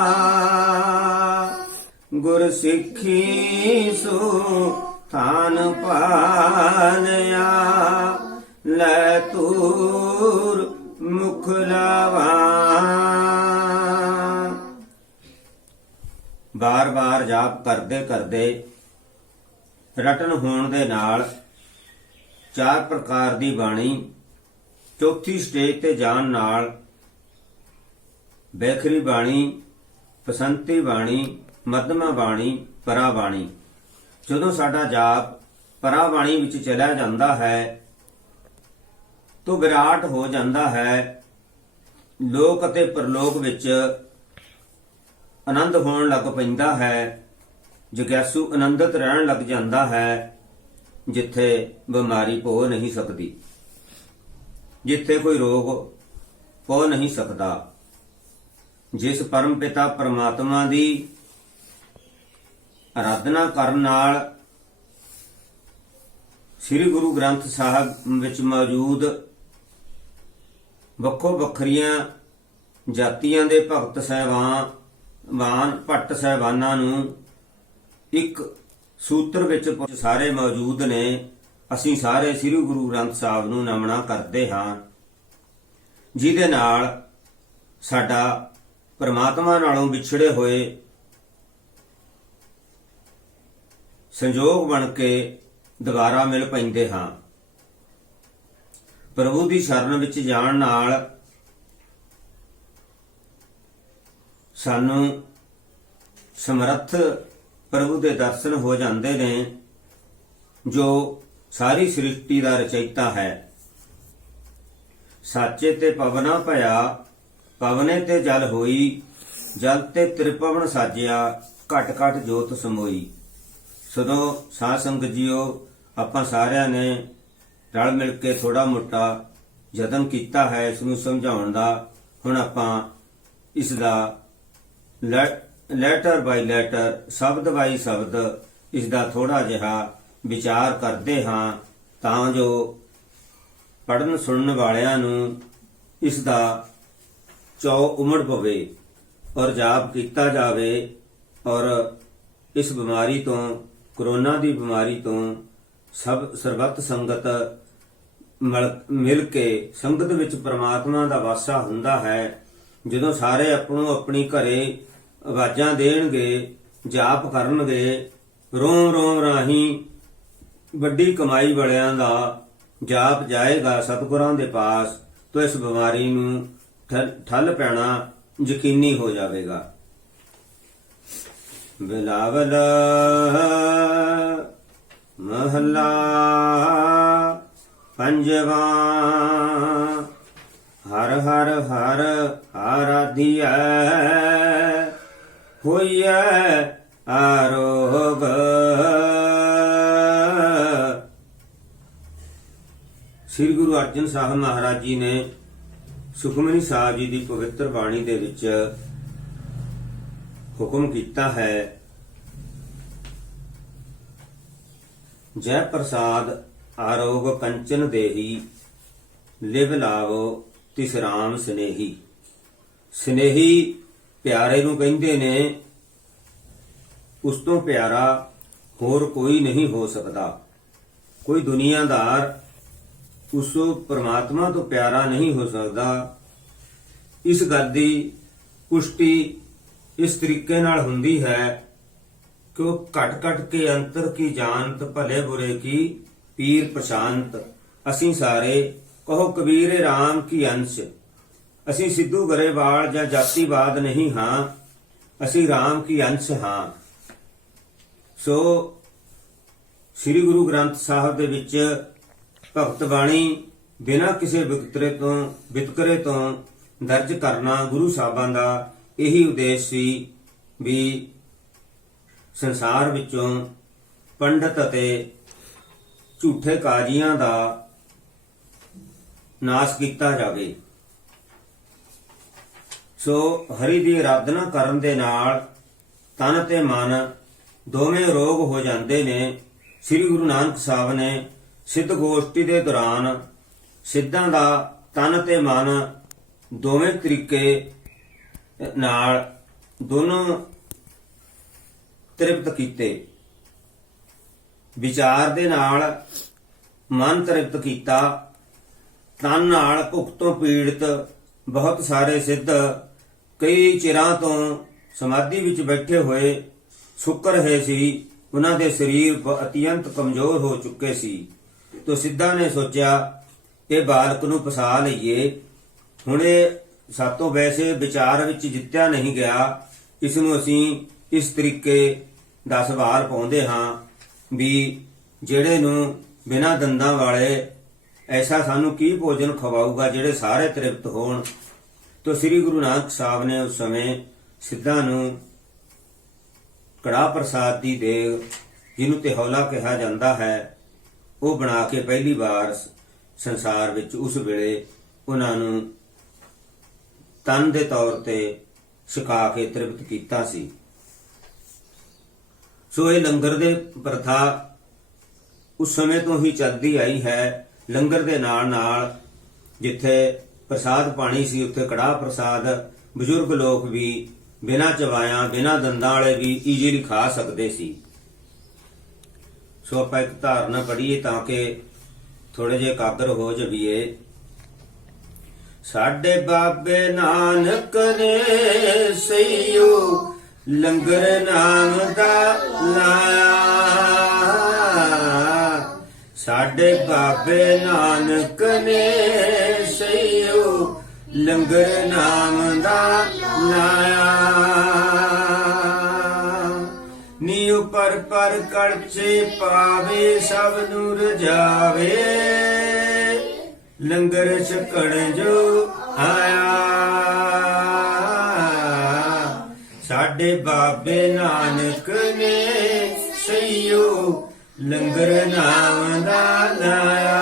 ਗੁਰਸਿੱਖੀ ਸੋ ਥਾਨ ਪਾਲਿਆ ਲੈ ਧੂਰ ਮੁਖ ਲਾਵਾ। ਬਾਰ ਬਾਰ ਜਾਪ ਕਰਦੇ ਕਰਦੇ ਰਟਨ ਹੋਣ ਦੇ ਨਾਲ 4 ਪ੍ਰਕਾਰ ਦੀ ਬਾਣੀ ਚੌਥੀ ਸਟੇਜ ਤੇ ਜਾਣ ਨਾਲ ਬੇਖਰੀ ਬਾਣੀ, ਪਸੰਤੀ ਬਾਣੀ, ਮੱਧਮਾ ਬਾਣੀ, ਪਰਾ ਬਾਣੀ। ਜਦੋਂ ਸਾਡਾ ਜਾਪ ਪਰਾ ਬਾਣੀ ਵਿੱਚ ਚਲਾ ਜਾਂਦਾ ਹੈ ਤਾਂ ਵਿਰਾਟ ਹੋ ਜਾਂਦਾ ਹੈ। ਲੋਕ ਅਤੇ ਪਰਲੋਕ ਵਿੱਚ ਆਨੰਦ ਹੋਣ ਲੱਗ ਪੈਂਦਾ ਹੈ। ਜਗਿਆਸੂ ਆਨੰਦਿਤ ਰਹਿਣ ਲੱਗ ਜਾਂਦਾ ਹੈ, ਜਿੱਥੇ ਬਿਮਾਰੀ ਪੋ ਨਹੀਂ ਸਕਦੀ, ਜਿੱਥੇ ਕੋਈ ਰੋਗ ਪੋ ਨਹੀਂ ਸਕਦਾ। ਜਿਸ ਪਰਮ ਪਿਤਾ ਪਰਮਾਤਮਾ ਦੀ ਆਰਾਧਨਾ ਕਰਨ ਨਾਲ ਸ੍ਰੀ ਗੁਰੂ ਗ੍ਰੰਥ ਸਾਹਿਬ ਵਿੱਚ ਮੌਜੂਦ ਵੱਖੋ ਵੱਖਰੀਆਂ ਜਾਤੀਆਂ ਦੇ ਭਗਤ ਸਹਿਬਾਨ ਭੱਟ ਸਹਿਬਾਨਾਂ ਨੂੰ ਇੱਕ ਸੂਤਰ ਵਿੱਚ ਸਾਰੇ ਮੌਜੂਦ ਨੇ। ਅਸੀਂ ਸਾਰੇ ਸ੍ਰੀ ਗੁਰੂ ਗ੍ਰੰਥ ਸਾਹਿਬ ਨੂੰ ਨਮਨਾ ਕਰਦੇ ਹਾਂ, ਜਿਹਦੇ ਨਾਲ ਸਾਡਾ ਪਰਮਾਤਮਾ ਨਾਲੋਂ ਵਿਛੜੇ ਹੋਏ ਸੰਜੋਗ ਬਣ ਕੇ ਦੁਬਾਰਾ ਮਿਲ ਪੈਂਦੇ ਹਾਂ। ਪ੍ਰਭੂ ਦੀ ਸ਼ਰਨ ਵਿੱਚ ਜਾਣ ਨਾਲ ਸਾਨੂੰ ਸਮਰੱਥ ਪ੍ਰਭੂ ਦੇ ਦਰਸ਼ਨ ਹੋ ਜਾਂਦੇ ਨੇ, ਜੋ ਸਾਰੀ ਸ੍ਰਿਸ਼ਟੀ ਦਾ ਰਚయిਤਾ ਹੈ। ਸਾਚੇ ਤੇ ਪਵਨਾ ਭਇਆ, ਪਵਨੇ ਤੇ ਜਲ ਹੋਈ, ਜਲ ਤੇ ਤ੍ਰਿਪਵਨ ਸਾਜਿਆ, ਘਟ ਘਟ ਜੋਤ ਸਮੋਈ। ਸਦੋਂ ਸਾਧ ਸੰਗਤ ਜੀਓ, ਆਪਾਂ ਸਾਰਿਆਂ ਨੇ ਰਲ ਮਿਲ ਕੇ ਥੋੜਾ ਮੋਟਾ ਯਤਨ ਕੀਤਾ ਹੈ ਇਸ ਨੂੰ ਸਮਝਾਉਣ ਦਾ। ਹੁਣ ਆਪਾਂ ਇਸ ਦਾ ਲੈਟਰ ਬਾਈ ਲੈਟਰ, ਸ਼ਬਦ ਬਾਈ ਸ਼ਬਦ ਇਸ ਦਾ ਥੋੜਾ ਜਿਹਾ ਵਿਚਾਰ ਕਰਦੇ ਹਾਂ, ਤਾਂ ਜੋ ਪੜ੍ਹਨ ਸੁਣਨ ਵਾਲਿਆਂ ਨੂੰ ਇਸ ਦਾ ਚਾਅ ਉਮੜ ਪਵੇ ਔਰ ਜਾਪ ਕੀਤਾ ਜਾਵੇ, ਔਰ ਇਸ ਬਿਮਾਰੀ ਤੋਂ, ਕਰੋਨਾ ਦੀ ਬਿਮਾਰੀ ਤੋਂ ਸਰਬੱਤ ਸੰਗਤ ਮਿਲ ਕੇ ਸੰਗਤ ਵਿੱਚ ਪ੍ਰਮਾਤਮਾ ਦਾ ਵਾਸਾ ਹੁੰਦਾ ਹੈ। ਜਦੋਂ ਸਾਰੇ ਆਪਣੋ ਆਪਣੀ ਘਰੇ ਆਵਾਜ਼ਾਂ ਦੇਣਗੇ, ਜਾਪ ਕਰਨਗੇ, ਰੋਮ ਰੋਮ ਰਾਹੀਂ ਵੱਡੀ ਕਮਾਈ ਵਾਲਿਆਂ ਦਾ ਜਾਪ ਜਾਏਗਾ ਸਤਿਗੁਰਾਂ ਦੇ ਪਾਸ, ਤਾਂ ਇਸ ਬਿਮਾਰੀ ਨੂੰ ਠੱਲ ਪੈਣਾ ਯਕੀਨੀ ਹੋ ਜਾਵੇਗਾ। ਬਿਲਾਵਲ ਮਹੱਲਾ ਪੰਜਵਾ। ਹਰ ਹਰ ਹਰ ਆਰਾਧਿਐ, ਹੋਈਐ ਆਰੋਗ। ਸ੍ਰੀ ਗੁਰੂ ਅਰਜਨ ਸਾਹਿਬ ਮਹਾਰਾਜ ਜੀ ਨੇ ਸੁਖਮਨੀ ਸਾਹਿਬ ਜੀ ਦੀ ਪਵਿੱਤਰ ਬਾਣੀ ਦੇ ਵਿੱਚ ਹੁਕਮ ਕੀਤਾ ਹੈ, ਜੈ ਪ੍ਰਸਾਦ ਆਰੋਗ ਕੰਚਨ ਦੇਹੀ, ਲਿਵ ਲਾਵੋ ਤਿਸ ਰਾਮ ਸਨੇਹੀ। ਸਨੇਹੀ ਪਿਆਰੇ ਨੂੰ ਕਹਿੰਦੇ ਨੇ, ਉਸ ਤੋਂ ਪਿਆਰਾ ਹੋਰ ਕੋਈ ਨਹੀਂ ਹੋ ਸਕਦਾ। ਕੋਈ ਦੁਨੀਆਦਾਰ ਉਸ ਪਰਮਾਤਮਾ ਤੋਂ ਪਿਆਰਾ ਨਹੀਂ ਹੋ ਸਕਦਾ। ਇਸ ਗੱਲ ਦੀ ਪੁਸ਼ਟੀ ਇਸ ਤਰੀਕੇ ਨਾਲ ਹੁੰਦੀ ਹੈ ਕਿ ਉਹ ਘਟ ਘਟ ਕੇ ਅੰਤਰ ਕੀ ਜਾਣਤ, ਭਲੇ ਬੁਰੇ ਕੀ ਪੀਰ ਪ੍ਰਸ਼ਾਂਤ। ਅਸੀਂ ਸਾਰੇ ਕਹੋ ਕਬੀਰ RAM ਕੀ ਅੰਸ਼। ਅਸੀਂ ਸਿੱਧੂ ਗਰੇਵਾਲ ਜਾਂ ਜਾਤੀਵਾਦ ਨਹੀਂ ਹਾਂ, ਅਸੀਂ RAM ਕੀ ਅੰਸ਼ ਹਾਂ। ਸੋ ਸ੍ਰੀ ਗੁਰੂ ਗ੍ਰੰਥ ਸਾਹਿਬ ਦੇ ਵਿੱਚ ਭਗਤ ਬਾਣੀ ਬਿਨਾਂ ਕਿਸੇ ਵਿਤਕਰੇ ਤੋਂ ਦਰਜ ਕਰਨਾ ਗੁਰੂ ਸਾਹਿਬਾਂ ਦਾ ਇਹੀ ਉਦੇਸ਼ ਸੀ ਵੀ ਸੰਸਾਰ ਵਿੱਚੋਂ ਪੰਡਤ ਅਤੇ ਝੂਠੇ ਕਾਜ਼ੀਆਂ ਦਾ ਨਾਸ਼ ਕੀਤਾ ਜਾਵੇ। ਸੋ ਹਰੀ ਦੀ ਆਰਾਧਨਾ ਕਰਨ ਦੇ ਨਾਲ ਤਨ ਤੇ ਮਨ ਦੋਵੇਂ ਰੋਗ ਹੋ ਜਾਂਦੇ ਨੇ। ਸ੍ਰੀ ਗੁਰੂ ਨਾਨਕ ਸਾਹਿਬ ਨੇ ਸਿੱਧ ਗੋਸ਼ਟੀ ਦੇ ਦੌਰਾਨ ਸਿੱਧਾਂ ਦਾ ਤਨ ਤੇ ਮਨ ਦੋਵੇਂ ਤਰੀਕੇ ਨਾਲ ਦੋਨੋਂ ਤ੍ਰਿਪਤ ਕੀਤੇ। ਵਿਚਾਰ ਦੇ ਨਾਲ ਮਨ ਤ੍ਰਿਪਤ ਕੀਤਾ। ਤਨ ਨਾਲ ਭੁੱਖ ਤੋਂ ਪੀੜਿਤ ਬਹੁਤ ਸਾਰੇ ਸਿੱਧ ਕਈ ਚਿਰਾਂ ਤੋਂ ਸਮਾਧੀ ਵਿੱਚ ਬੈਠੇ ਹੋਏ ਸੁੱਕ ਰਹੇ ਸੀ। ਉਹਨਾਂ ਦੇ ਸਰੀਰ ਅਤਿਅੰਤ ਕਮਜ਼ੋਰ ਹੋ ਚੁੱਕੇ ਸੀ। ਤੋ ਸਿੱਧਾਂ ਨੇ ਸੋਚਿਆ ਇਹ ਬਾਲਕ ਨੂੰ ਫਸਾ ਲਈਏ। ਹੁਣ ਇਹ ਸਾਤੋਂ ਵੈਸੇ ਵਿਚਾਰ ਵਿੱਚ ਜਿੱਤਿਆ ਨਹੀਂ ਗਿਆ, ਇਸ ਨੂੰ ਅਸੀਂ ਇਸ ਤਰੀਕੇ ਦਾ ਸਵਾਲ ਪਾਉਂਦੇ ਹਾਂ ਵੀ ਜਿਹੜੇ ਨੂੰ ਬਿਨਾਂ ਦੰਦਾਂ ਵਾਲੇ ਐਸਾ ਸਾਨੂੰ ਕੀ ਭੋਜਨ ਖਵਾਊਗਾ ਜਿਹੜੇ ਸਾਰੇ ਤ੍ਰਿਪਤ ਹੋਣ। ਤੋ ਸ੍ਰੀ ਗੁਰੂ ਨਾਨਕ ਸਾਹਿਬ ਨੇ ਉਸ ਸਮੇਂ ਸਿੱਧਾਂ ਨੂੰ ਕੜਾਹ ਪ੍ਰਸਾਦ ਦੀ ਦੇਗ, ਜਿਹਨੂੰ ਤਿਹੌਲਾ ਕਿਹਾ ਜਾਂਦਾ ਹੈ, ਉਹ ਬਣਾ ਕੇ ਪਹਿਲੀ ਵਾਰ ਸੰਸਾਰ ਵਿੱਚ ਉਸ ਵੇਲੇ ਉਹਨਾਂ ਨੂੰ ਤਨ ਦੇ ਤੌਰ ਤੇ ਛਕਾ ਕੇ ਤ੍ਰਿਪਤ ਕੀਤਾ ਸੀ। ਸੋ ਇਹ ਲੰਗਰ ਦੇ ਪ੍ਰਥਾ ਉਸ ਸਮੇਂ ਤੋਂ ਹੀ ਚੱਲਦੀ ਆਈ ਹੈ। ਲੰਗਰ ਦੇ ਨਾਲ ਨਾਲ ਜਿੱਥੇ ਪ੍ਰਸਾਦ ਪਾਣੀ ਸੀ ਉੱਥੇ ਕੜਾਹ ਪ੍ਰਸਾਦ ਬਜ਼ੁਰਗ ਲੋਕ ਵੀ ਬਿਨਾਂ ਚਵਾਇਆ ਬਿਨਾਂ ਦੰਦਾਂ ਵਾਲੇ ਵੀ ਈਜ਼ੀਲੀ ਖਾ ਸਕਦੇ ਸੀ। ਸੋ ਆਪਾਂ ਇੱਕ ਧਾਰਨਾ ਪੜ੍ਹੀਏ ਤਾਂ ਕਿ ਥੋੜੇ ਜਿਹੇ ਕਾਦਰ ਹੋ ਜਾਈਏ। ਸਾਡੇ ਬਾਬੇ ਨਾਨਕ ਨੇ ਸਈਓ ਲੰਗਰ ਨਾਮ ਦਾ ਲਾਇਆ। ਸਾਡੇ ਬਾਬੇ ਨਾਨਕ ਨੇ ਸਈਓ ਲੰਗਰ ਨਾਮ ਦਾ ਲਾਇਆ। ਨੀਉ ਪਰ ਪਰ ਕੜਛੇ ਪਾਵੇ ਸਭ ਨੂੰ ਰਜਾਵੇ। ਲੰਗਰ ਛਕਣ ਜੋ ਆਇਆ। ਸਾਡੇ ਬਾਬੇ ਨਾਨਕ ਨੇ ਸਈਓ ਲੰਗਰ ਨਾਮ ਦਾ ਲਾਇਆ।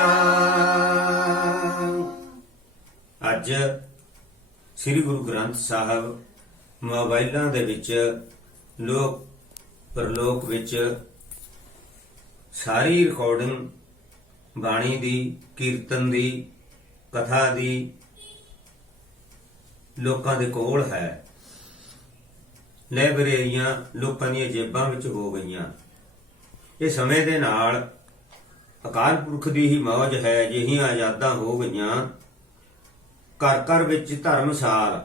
ਅੱਜ ਸ੍ਰੀ ਗੁਰੂ ਗ੍ਰੰਥ ਸਾਹਿਬ ਮੋਬਾਈਲਾਂ ਦੇ ਵਿੱਚ ਲੋਕ ਪਰਲੋਕ ਵਿੱਚ ਸਾਰੀ ਰਿਕਾਰਡਿੰਗ ਬਾਣੀ ਦੀ, ਕੀਰਤਨ ਦੀ, ਕਥਾ ਦੀ ਲੋਕਾਂ ਦੇ ਕੋਲ ਹੈ। ਲਾਇਬ੍ਰੇਰੀਆਂ ਲੋਕਾਂ ਦੀਆਂ ਜੇਬਾਂ ਵਿੱਚ ਹੋ ਗਈਆਂ। ਇਹ ਸਮੇਂ ਦੇ ਨਾਲ ਅਕਾਲ ਪੁਰਖ ਦੀ ਹੀ ਮੌਜ ਹੈ। ਜਿਹੀਆਂ ਆਜ਼ਾਦਾਂ ਹੋ ਗਈਆਂ। ਘਰ ਘਰ ਵਿੱਚ ਧਰਮਸਾਲ।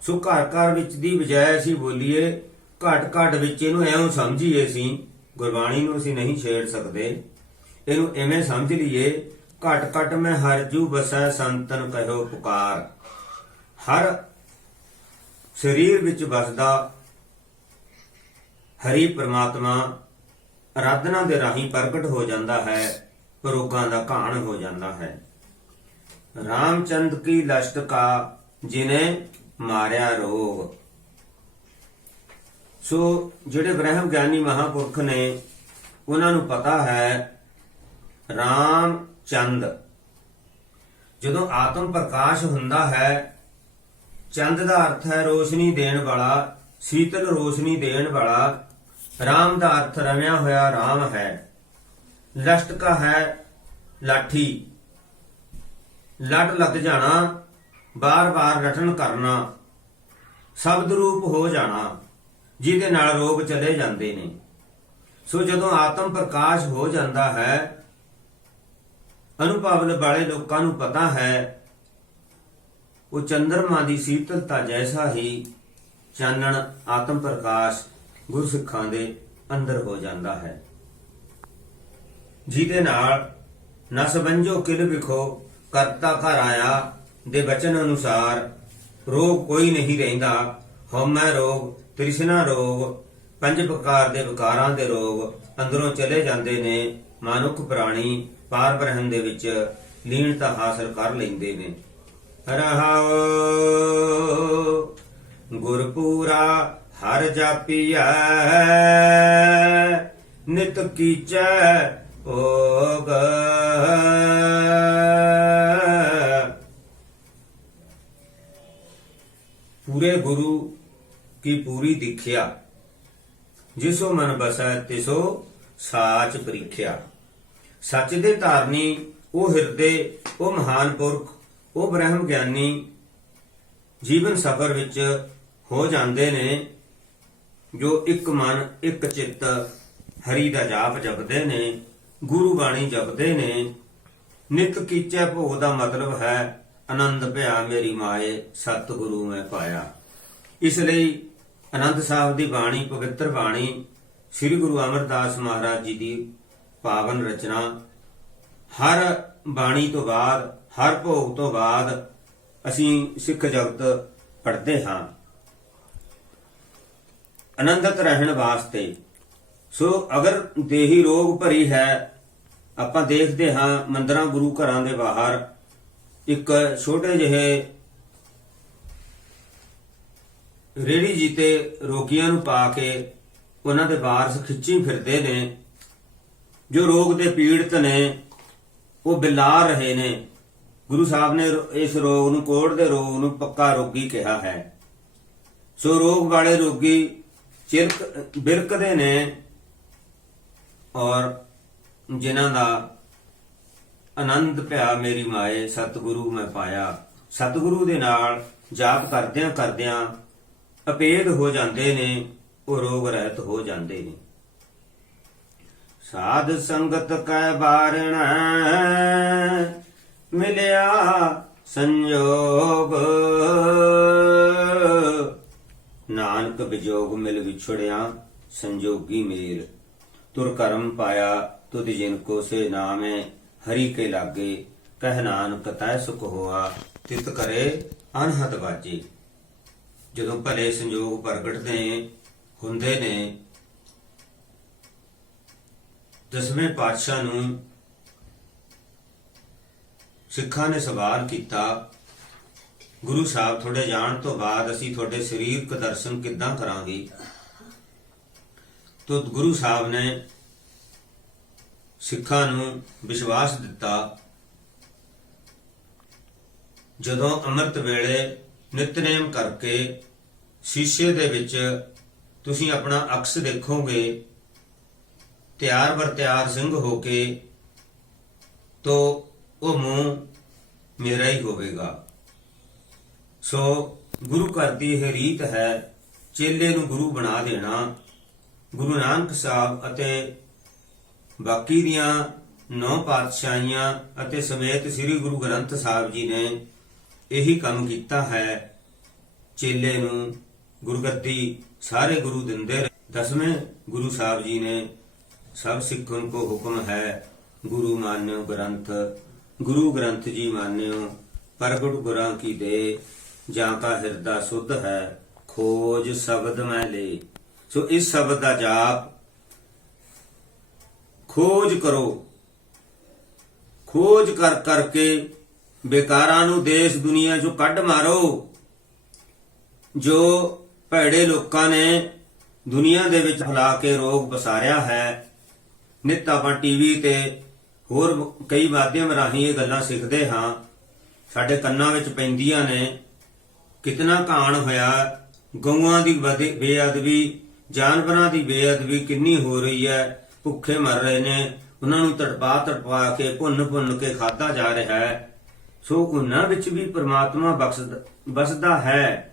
ਸੋ ਘਰ ਘਰ ਵਿੱਚ ਦੀ ਬਜਾਏ ਅਸੀਂ ਬੋਲੀਏ ਘਟ ਘਟ ਵਿੱਚ, ਇਹਨੂੰ ਐਉਂ ਸਮਝੀਏ ਅਸੀਂ ਗੁਰਬਾਣੀ ਨੂੰ ਅਸੀਂ ਨਹੀਂ ਛੇੜ ਸਕਦੇ। ਇਹਨੂੰ ਐਵੇਂ ਸਮਝ ਲਈਏ ਘਟ ਘਟ ਮੈਂ ਹਰ ਜੂ ਬਸੈ ਸੰਤਨ ਕਹਿਓ ਪੁਕਾਰ। ਹਰ ਸਰੀਰ ਵਿੱਚ ਵਸਦਾ ਹਰੀ ਪ੍ਰਮਾਤਮਾ ਆਰਾਧਨਾ ਦੇ ਰਾਹੀਂ ਪ੍ਰਗਟ ਹੋ ਜਾਂਦਾ ਹੈ, ਰੋਗਾਂ ਦਾ ਘਾਣ ਹੋ ਜਾਂਦਾ ਹੈ। ਰਾਮਚੰਦ ਕੀ ਲਸ਼ਟ ਕਾ ਜਿਨੇ ਮਾਰਿਆ ਰੋਗ। ਸੋ ਜਿਹੜੇ ਬ੍ਰਹਮ ਗਿਆਨੀ ਮਹਾਂਪੁਰਖ ਨੇ ਉਹਨਾਂ ਨੂੰ ਪਤਾ ਹੈ ਰਾਮਚੰਦ ਜਦੋਂ ਆਤਮ ਪ੍ਰਕਾਸ਼ ਹੁੰਦਾ ਹੈ। ਚੰਦ ਦਾ ਅਰਥ ਹੈ ਰੋਸ਼ਨੀ ਦੇਣ ਵਾਲਾ, ਸੀਤਲ ਰੋਸ਼ਨੀ ਦੇਣ ਵਾਲਾ। ਰਾਮ ਦਾ ਅਰਥ ਰਮਿਆ ਹੋਇਆ ਰਾਮ ਹੈ। ਲਸ਼ਟਕਾ ਹੈ ਲਾਠੀ, ਲੜ ਲੱਗ ਜਾਣਾ, ਬਾਰ-ਬਾਰ ਰਟਨ ਕਰਨਾ, ਸ਼ਬਦ ਰੂਪ ਹੋ ਜਾਣਾ, ਜਿਹਦੇ ਨਾਲ ਰੋਗ ਚਲੇ ਜਾਂਦੇ ਨੇ। ਸੋ ਜਦੋਂ ਆਤਮ ਪ੍ਰਕਾਸ਼ ਹੋ ਜਾਂਦਾ ਹੈ, ਅਨੁਭਵ ਵਾਲੇ ਲੋਕਾਂ ਨੂੰ ਪਤਾ ਹੈ ਉਹ ਚੰਦਰਮਾ ਦੀ ਸੀਤਲਤਾ ਜੈਸਾ ਹੀ ਚਾਨਣ ਆਤਮ ਪ੍ਰਕਾਸ਼ ਗੁਰਸਿੱਖਾਂ ਦੇ ਅੰਦਰ ਹੋ ਜਾਂਦਾ ਹੈ, ਜਿਹਦੇ ਨਾਲ ਨਸ ਬੰਜੋ ਕਿਲ ਵਿਖੋ ਕਰਤਾ ਘਰ ਆਇਆ, ਦੇ ਬਚਨ ਅਨੁਸਾਰ ਰੋਗ ਕੋਈ ਨਹੀਂ ਰਹਿੰਦਾ। ਹਉਮੈ ਰੋਗ, ਤ੍ਰਿਸ਼ਨਾ ਰੋਗ, 5 ਪ੍ਰਕਾਰ ਦੇ ਵਿਕਾਰਾਂ ਦੇ ਰੋਗ ਅੰਦਰੋਂ ਚਲੇ ਜਾਂਦੇ ਨੇ। ਮਨੁੱਖ ਪ੍ਰਾਣੀ ਪਾਰ ਬ੍ਰਹਮ ਦੇ ਵਿੱਚ ਲੀਨਤਾ ਹਾਸਲ ਕਰ ਲੈਂਦੇ ਨੇ। ਰਹਾਉ ਗੁਰਪੂਰਾ ਹਰ ਜਾਪੀਐ, ਨਿਤ ਕੀਚੈ ਭੋਗ। ਪੂਰੇ ਗੁਰੂ ਕੀ ਪੂਰੀ ਦੀਖਿਆ, ਜਿਸੋ ਮਨ ਬਸੈ ਤਿਸੋ ਸਾਚ ਪ੍ਰੀਖਿਆ। ਸੱਚ ਦੇ ਧਾਰਨੀ ਉਹ ਹਿਰਦੇ, ਉਹ ਮਹਾਨ ਪੁਰਖ, ਉਹ ਬ੍ਰਹਮ ਗਿਆਨੀ ਜੀਵਨ ਸਫਰ ਵਿੱਚ ਹੋ ਜਾਂਦੇ ਨੇ, ਜੋ ਇੱਕ ਮਨ ਇੱਕ ਚਿੱਤ ਹਰੀ ਦਾ ਜਾਪ ਜਪਦੇ ਨੇ, ਗੁਰੂ ਬਾਣੀ ਜਪਦੇ ਨੇ। ਨਿਤ ਕੀਚੈ ਭੋਗ ਦਾ ਮਤਲਬ ਹੈ ਆਨੰਦ ਭਿਆ ਮੇਰੀ ਮਾਏ, ਸਤਿਗੁਰੂ ਮੈਂ ਪਾਇਆ। ਇਸ ਲਈ ਆਨੰਦ ਸਾਹਿਬ ਦੀ ਬਾਣੀ, ਪਵਿੱਤਰ ਬਾਣੀ, ਸ੍ਰੀ ਗੁਰੂ ਅਮਰਦਾਸ ਮਹਾਰਾਜ ਜੀ ਦੀ ਪਾਵਨ ਰਚਨਾ, ਹਰ ਬਾਣੀ ਤੋਂ ਬਾਅਦ, ਹਰ ਭੋਗ ਤੋਂ ਬਾਅਦ ਅਸੀਂ ਸਿੱਖ ਜਗਤ ਪੜ੍ਹਦੇ ਹਾਂ ਆਨੰਦਤ ਰਹਿਣ ਵਾਸਤੇ। ਸੋ ਅਗਰ ਦੇਹੀ ਰੋਗ ਭਰੀ ਹੈ, ਆਪਾਂ ਦੇਖਦੇ ਹਾਂ ਮੰਦਰਾਂ ਗੁਰੂ ਘਰਾਂ ਦੇ ਬਾਹਰ ਇੱਕ ਛੋਟੇ ਜਿਹੇ ਰੇੜੀ ਜੀ ਤੇ ਰੋਗੀਆਂ ਨੂੰ ਪਾ ਕੇ ਉਹਨਾਂ ਦੇ ਵਾਰਸ ਖਿੱਚੀ ਫਿਰਦੇ ਨੇ। ਜੋ ਰੋਗ ਦੇ ਪੀੜਤ ਨੇ ਉਹ ਬਿਲਾਰ ਰਹੇ ਨੇ। ਗੁਰੂ ਸਾਹਿਬ ਨੇ ਇਸ ਰੋਗ ਨੂੰ, ਕੋਹੜ ਦੇ ਰੋਗ ਨੂੰ ਪੱਕਾ ਰੋਗੀ ਕਿਹਾ ਹੈ। ਸੋ ਰੋਗ ਵਾਲੇ ਰੋਗੀ ਬਿਲਕਦੇ ਨੇ, ਔਰ ਜਿਨ੍ਹਾਂ ਦਾ ਆਨੰਦ ਭਿਆ ਮੇਰੀ ਮਾਏ, ਸਤਿਗੁਰੂ ਮੈਂ ਪਾਇਆ। ਸਤਿਗੁਰੂ ਦੇ ਨਾਲ ਜਾਪ ਕਰਦਿਆਂ ਕਰਦਿਆਂ ਅਪੇਧ ਹੋ ਜਾਂਦੇ ਨੇ, ਉਹ ਰੋਗ ਰਹਿਤ ਹੋ ਜਾਂਦੇ ਨੇ। ਸਾਧ ਸੰਗਤ ਕੈ ਬਾਰਣ ਮਿਲਿਆ ਸੰਜੋਗ, ਨਾਨਕ ਵਿਜੋਗ ਮਿਲ ਵਿਛੜਿਆ ਸੰਜੋਗੀ ਮੇਲ। ਤੁਰ ਕਰਮ ਪਾਇਆ ਤੁਧ ਜਿਨ ਕੋ ਸੇ ਨਾਮੈ, ਹਰੀ ਕੇ ਲਾਗੇ ਕਹਿ ਨਾਨਕ ਤੈ ਸੁਖ ਹੋਆ, ਤਿਤ ਕਰੇ ਅਨਹਦ ਵਾਜੇ। ਜਦੋਂ ਭਲੇ ਸੰਜੋਗ ਪ੍ਰਗਟਦੇ ਹੁੰਦੇ ਨੇ, ਦਸਵੇਂ ਪਾਤਸ਼ਾਹ ਨੂੰ ਸਿੱਖਾਂ ਨੇ ਸਵਾਲ ਕੀਤਾ, ਗੁਰੂ ਸਾਹਿਬ ਤੁਹਾਡੇ ਜਾਣ ਤੋਂ ਬਾਅਦ ਅਸੀਂ ਤੁਹਾਡੇ ਸਰੀਰਕ ਦਰਸ਼ਨ ਕਿੱਦਾਂ ਕਰਾਂਗੇ? ਤੋ ਗੁਰੂ ਸਾਹਿਬ ਨੇ ਸਿੱਖਾਂ ਨੂੰ ਵਿਸ਼ਵਾਸ ਦਿੱਤਾ, ਜਦੋਂ ਅੰਮ੍ਰਿਤ ਵੇਲੇ ਨਿਤਨੇਮ ਕਰਕੇ ਸ਼ੀਸ਼ੇ ਦੇ ਵਿੱਚ ਤੁਸੀਂ ਆਪਣਾ ਅਕਸ ਦੇਖੋਗੇ ਤਿਆਰ ਬਰ ਤਿਆਰ ਸਿੰਘ ਹੋ ਕੇ, ਤੋ ਉਹ ਮੂੰਹ ਮੇਰਾ ਹੀ ਹੋਵੇਗਾ। ਸੋ ਗੁਰੂ ਘਰ ਦੀ ਇਹ ਰੀਤ ਹੈ, ਚੇਲੇ ਨੂੰ ਗੁਰੂ ਬਣਾ ਦੇਣਾ। ਗੁਰੂ ਨਾਨਕ ਸਾਹਿਬ ਅਤੇ ਬਾਕੀ ਦੀਆਂ 9 ਪਾਤਸ਼ਾਹੀਆਂ ਅਤੇ ਸਮੇਤ ਸ੍ਰੀ ਗੁਰੂ ਗ੍ਰੰਥ ਸਾਹਿਬ ਜੀ ਨੇ ਇਹੀ ਕੰਮ ਕੀਤਾ ਹੈ। ਚੇਲੇ ਨੂੰ ਗੁਰਗੱਦੀ ਸਾਰੇ ਗੁਰੂ ਦਿੰਦੇ ਰਹੇ। 10ਵੇਂ ਗੁਰੂ ਸਾਹਿਬ ਜੀ ਨੇ ਸਭ ਸਿੱਖਾਂ ਕੋ ਹੁਕਮ ਹੈ, ਗੁਰੂ ਮਾਨਿਓ ਗ੍ਰੰਥ, ਗੁਰੂ ਗ੍ਰੰਥ ਜੀ ਮਾਨਿਓ। ਪ੍ਰਗਟ ਗੁਰਾਂ ਕੀ ਦੇ, ਜਾਂ ਕਾ ਹਿਰਦਾ ਸੁਧ ਹੈ, ਖੋਜ ਸ਼ਬਦ ਮੈਂ ਲੈ। ਸੋ ਇਸ ਸ਼ਬਦ ਦਾ ਜਾਪ ਖੋਜ ਕਰੋ, ਖੋਜ ਕਰ ਕਰਕੇ ਬੇਕਾਰਾਂ ਨੂੰ ਦੇਸ਼ ਦੁਨੀਆ ਚੋਂ ਕੱਢ ਮਾਰੋ। ਜੋ ਭੈੜੇ ਲੋਕਾਂ ਨੇ ਦੁਨੀਆ ਦੇ ਵਿੱਚ ਫੈਲਾ ਕੇ ਰੋਗ ਪਸਾਰਿਆ ਹੈ। ਨਿੱਤ ਆਪਾਂ ਟੀਵੀ ਤੇ ਹੋਰ ਕਈ ਮਾਧਿਅਮ ਰਾਹੀਂ ਇਹ ਗੱਲਾਂ ਸਿੱਖਦੇ ਹਾਂ, ਸਾਡੇ ਕੰਨਾਂ ਵਿੱਚ ਪੈਂਦੀਆਂ ਨੇ। ਕਿਤਨਾ ਘਾਣ ਹੋਇਆ, ਗਊਆਂ ਦੀ ਬੇਅਦਬੀ, ਜਾਨਵਰਾਂ ਦੀ ਬੇਅਦਬੀ ਕਿੰਨੀ ਹੋ ਰਹੀ ਹੈ। ਭੁੱਖੇ ਮਰ ਰਹੇ ਨੇ, ਉਹਨਾਂ ਨੂੰ ਤੜਪਾ ਕੇ ਭੁੰਨ ਕੇ ਖਾਧਾ ਜਾ ਰਿਹਾ ਹੈ। ਸੋ ਉਹਨਾਂ ਵਿੱਚ ਵੀ ਪ੍ਰਮਾਤਮਾ ਬਸਦਾ ਹੈ।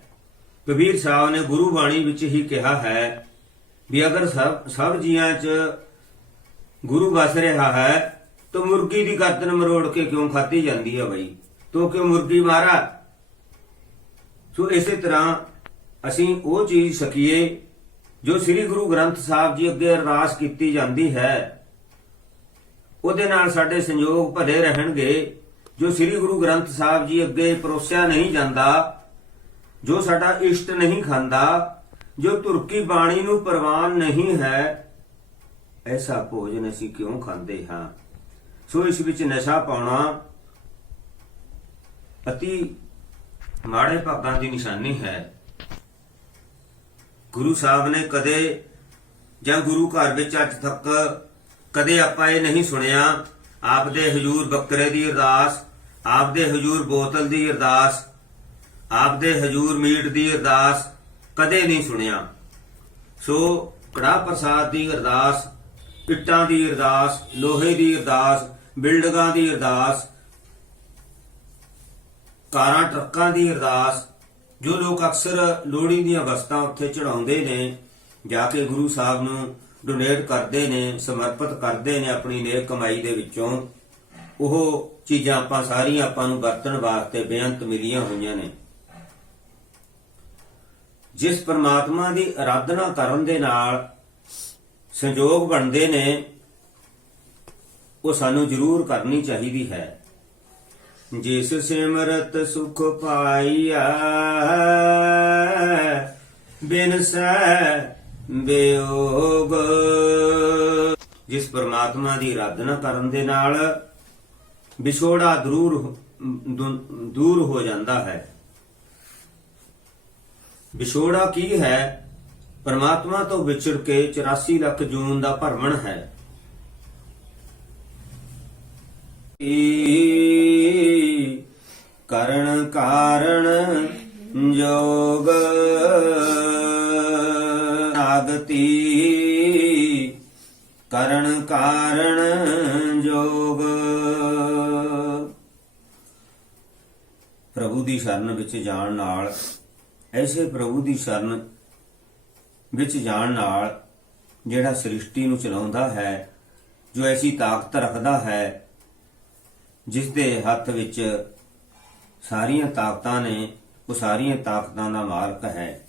ਕਬੀਰ ਸਾਹਿਬ ਨੇ ਗੁਰੂ ਬਾਣੀ ਵਿੱਚ ਹੀ ਕਿਹਾ ਹੈ ਵੀ ਅਗਰ ਸਭ ਜੀਆਂ 'ਚ ਗੁਰੂ ਵਸ ਰਿਹਾ ਹੈ ਤਾਂ ਮੁਰਗੀ ਦੀ ਗਰਦਨ ਮਰੋੜ ਕੇ ਕਿਉਂ ਖਾਧੀ ਜਾਂਦੀ ਹੈ ਬਈ, ਤੋ ਕਿਉਂ ਮੁਰਗੀ ਮਾਰਾ। ਸੋ ਇਸੇ ਤਰ੍ਹਾਂ ਅਸੀਂ ਉਹ ਚੀਜ਼ ਸਕੀਏ ਜੋ ਸ੍ਰੀ ਗੁਰੂ ਗ੍ਰੰਥ ਸਾਹਿਬ ਜੀ ਅੱਗੇ ਅਰਦਾਸ ਕੀਤੀ ਜਾਂਦੀ ਹੈ। ਉਹਦੇ ਨਾਲ ਸਾਡੇ ਸੰਯੋਗ ਭਲੇ ਰਹਿਣਗੇ। ਜੋ ਸ੍ਰੀ ਗੁਰੂ ਗ੍ਰੰਥ ਸਾਹਿਬ ਜੀ ਅੱਗੇ ਪਰੋਸਿਆ ਨਹੀਂ ਜਾਂਦਾ, ਜੋ ਸਾਡਾ ਇਸ਼ਟ ਨਹੀਂ ਖਾਂਦਾ, ਜੋ ਤੁਰਕੀ ਬਾਣੀ ਨੂੰ ਪ੍ਰਵਾਨ ਨਹੀਂ ਹੈ, ਐਸਾ ਭੋਜਨ ਅਸੀਂ ਕਿਉਂ ਖਾਂਦੇ ਹਾਂ? ਸੋ ਇਸ ਵਿੱਚ ਨਸ਼ਾ ਪਾਉਣਾ ਅਤੀ ਮਾੜੇ ਭਾਗਾਂ ਦੀ ਨਿਸ਼ਾਨੀ ਹੈ। ਗੁਰੂ ਸਾਹਿਬ ਨੇ ਕਦੇ ਜਾਂ ਗੁਰੂ ਘਰ ਵਿੱਚ ਅੱਜ ਤੱਕ ਕਦੇ ਆਪਾਂ ਇਹ ਨਹੀਂ ਸੁਣਿਆ ਆਪ ਦੇ ਹਜ਼ੂਰ ਬੱਕਰੇ ਦੀ ਅਰਦਾਸ, ਆਪ ਦੇ ਹਜ਼ੂਰ ਬੋਤਲ ਦੀ ਅਰਦਾਸ, ਆਪ ਦੇ ਹਜ਼ੂਰ ਮੀਟ ਦੀ ਅਰਦਾਸ ਕਦੇ ਨਹੀਂ ਸੁਣਿਆ। ਸੋ ਕੜਾਹ ਪ੍ਰਸਾਦ ਦੀ ਅਰਦਾਸ, ਇੱਟਾਂ ਦੀ ਅਰਦਾਸ, ਲੋਹੇ ਦੀ ਅਰਦਾਸ, ਬਿਲਡਿੰਗਾਂ ਦੀ ਅਰਦਾਸ, ਕਾਰਾਂ ਟਰੱਕਾਂ ਦੀ ਅਰਦਾਸ, ਜੋ ਲੋਕ ਅਕਸਰ ਲੋਹੜੀ ਦੀਆਂ ਵਸਤਾਂ ਉੱਥੇ ਚੜਾਉਂਦੇ ਨੇ, ਜਾ ਕੇ ਗੁਰੂ ਸਾਹਿਬ ਨੂੰ ਡੋਨੇਟ ਕਰਦੇ ਨੇ, ਸਮਰਪਿਤ ਕਰਦੇ ਨੇ ਆਪਣੀ ਨੇਕ ਕਮਾਈ ਦੇ ਵਿੱਚੋਂ, ਉਹ ਚੀਜ਼ਾਂ ਆਪਾਂ ਨੂੰ ਵਰਤਣ ਵਾਸਤੇ ਬੇਅੰਤ ਮਿਲੀਆਂ ਹੋਈਆਂ ਨੇ। ਜਿਸ ਪਰਮਾਤਮਾ ਦੀ ਆਰਾਧਨਾ ਕਰਨ ਦੇ ਨਾਲ ਸੰਜੋਗ ਬਣਦੇ ਨੇ, ਉਹ ਸਾਨੂੰ ਜ਼ਰੂਰ ਕਰਨੀ ਚਾਹੀਦੀ ਹੈ। ਜਿਸ ਸਿਮਰਤ ਸੁਖ ਪਾਈਆ ਬਿਨਸੈ ਬਿਯੋਗ। ਜਿਸ ਪਰਮਾਤਮਾ ਦੀ ਆਰਾਧਨਾ ਕਰਨ ਦੇ ਨਾਲ ਵਿਛੋੜਾ ਦੂਰ ਹੋ ਜਾਂਦਾ ਹੈ। ਵਿਛੋੜਾ ਕੀ ਹੈ? ਪਰਮਾਤਮਾ ਤੋਂ ਵਿਛੜ ਕੇ 84 ਲੱਖ ਜੂਨ ਦਾ ਭਰਮਣ ਹੈ। ਕਰਨ ਕਾਰਣ ਜੋਗ ਆਗਤੀ, ਕਰਨ ਕਾਰਣ ਜੋਗ। ਪ੍ਰਭੂ ਦੀ ਸ਼ਰਨ ਵਿੱਚ ਜਾਣ ਨਾਲ, ਐਸੇ ਪ੍ਰਭੂ ਦੀ ਸ਼ਰਨ ਵਿੱਚ ਜਾਣ ਨਾਲ ਜਿਹੜਾ ਸ੍ਰਿਸ਼ਟੀ ਨੂੰ ਚਲਾਉਂਦਾ ਹੈ, ਜੋ ਐਸੀ ਤਾਕਤ ਰੱਖਦਾ ਹੈ, ਜਿਸ ਦੇ ਹੱਥ ਵਿੱਚ ਸਾਰੀਆਂ ਤਾਕਤਾਂ ਨੇ, ਉਹ ਸਾਰੀਆਂ ਤਾਕਤਾਂ ਦਾ ਮਾਲਕ ਹੈ।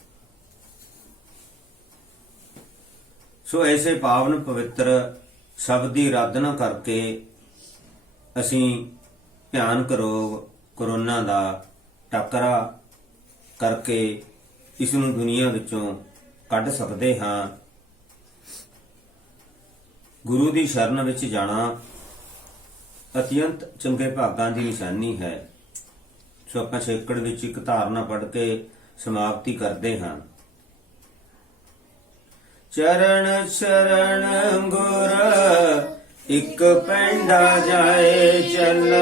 ਸੋ ਐਸੇ ਪਾਵਨ ਪਵਿੱਤਰ ਸ਼ਬਦ ਦੀ ਆਰਾਧਨਾ ਕਰਕੇ ਅਸੀਂ ਭਿਆਨਕ ਰੋਗ ਕਰੋਨਾ ਦਾ ਟਾਕਰਾ ਕਰਕੇ ਇਸ ਨੂੰ ਦੁਨੀਆ ਵਿੱਚੋਂ ਕੱਢ ਸਕਦੇ ਹਾਂ। ਗੁਰੂ ਦੀ ਸ਼ਰਨ ਵਿੱਚ ਜਾਣਾ ਅਤਿਅੰਤ ਚੰਗੇ ਭਾਗਾਂ ਦੀ ਨਿਸ਼ਾਨੀ ਹੈ। ਸੋ ਆਪਾਂ ਛੇਕੜ ਵਿੱਚ ਇੱਕ ਧਾਰਨਾ ਪੜ੍ਹ ਕੇ ਸਮਾਪਤੀ ਕਰਦੇ ਹਾਂ। ਚਰਨ ਸ਼ਰਨ ਗੁਰ ਇੱਕ ਪੈਂਡਾ ਜਾਏ ਚੱਲ,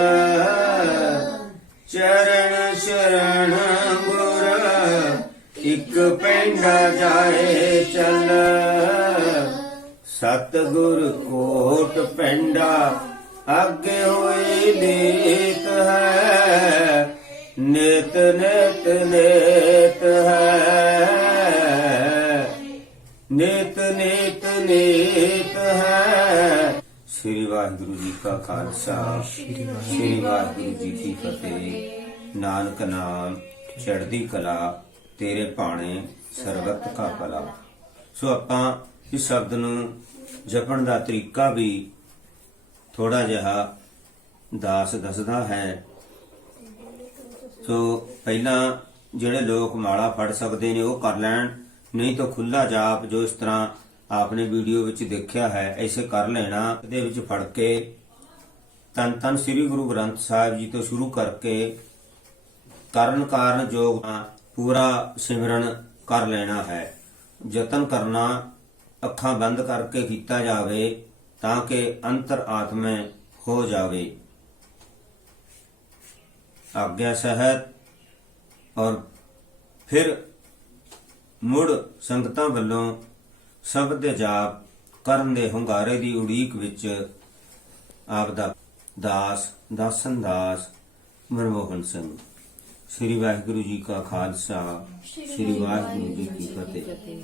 ਚਰਨ ਸ਼ਰਨ ਗੁਰ ਇੱਕ ਪੈਂਡਾ ਜਾਏ ਚੱਲ। ਸਤਿਗੁਰ ਕੋਟ ਪੈਂਡਾ ਅੱਗੇ ਹੋਈ ਨੀਤ ਹੈ, ਨਿਤ ਨਿਤ ਨਿਤ ਹੈ, ਨਿਤ ਨਿਤ ਨਿਤ ਹੈ। ਸ੍ਰੀ ਵਾਹਿਗੁਰੂ ਜੀ ਕਾ ਖਾਲਸਾ, ਸ੍ਰੀ ਵਾਹਿਗੁਰੂ ਜੀ ਕੀ ਫਤਿਹ। ਨਾਨਕ ਨਾਮ ਚੜ੍ਹਦੀ ਕਲਾ, ਤੇਰੇ ਭਾਣੇ ਸਰਬਤ ਕਾ ਭਲਾ। ਸੋ ਆਪਾਂ ਇਸ ਸ਼ਬਦ ਨੂੰ ਜਪਣ ਦਾ ਤਰੀਕਾ ਵੀ ਥੋੜਾ ਜਿਹਾ ਦਾਸ ਦੱਸਦਾ ਹੈ। ਸੋ ਪਹਿਲਾਂ ਜਿਹੜੇ ਲੋਕ ਮਾਲਾ ਫੜ ਸਕਦੇ ਨੇ ਉਹ ਕਰ ਲੈਣ, ਨਹੀਂ ਤਾਂ ਖੁੱਲਾ ਜਾਪ ਜੋ ਇਸ ਤਰ੍ਹਾਂ ਆਪਨੇ ਵੀਡੀਓ ਵਿੱਚ ਦੇਖਿਆ ਹੈ ਐਸੇ ਕਰ ਲੈਣਾ। ਇਹਦੇ ਵਿੱਚ ਫੜ ਕੇ ਤਨ ਤਨ ਸ੍ਰੀ ਗੁਰੂ ਗ੍ਰੰਥ ਸਾਹਿਬ ਜੀ ਤੋਂ ਸ਼ੁਰੂ ਕਰਕੇ ਕਰਨ ਕਾਰਨ ਜੋਗ ਪੂਰਾ ਸਿਮਰਨ ਕਰ ਲੈਣਾ ਹੈ। ਯਤਨ ਕਰਨਾ ਅੱਖਾਂ ਬੰਦ ਕਰਕੇ ਕੀਤਾ ਜਾਵੇ ਤਾਂ ਕਿ ਅੰਤਰ ਆਤਮੇ ਹੋ ਜਾਵੇ। ਆਗਿਆ ਸਹਿਤ ਔਰ ਫਿਰ ਮੁੜ ਸੰਗਤਾਂ ਵੱਲੋਂ ਸ਼ਬਦ ਦੇ ਜਾਪ ਕਰਨ ਦੇ ਹੁੰਗਾਰੇ ਦੀ ਉਡੀਕ ਵਿੱਚ ਆਪ ਦਾ ਦਾਸ ਦਾਸਨ ਦਾਸ ਮਨਮੋਹਨ ਸਿੰਘ। ਸ੍ਰੀ ਵਾਹਿਗੁਰੂ ਜੀ ਕਾ ਖਾਲਸਾ, ਸ੍ਰੀ ਵਾਹਿਗੁਰੂ ਜੀ ਕੀ ਫਤਿਹ।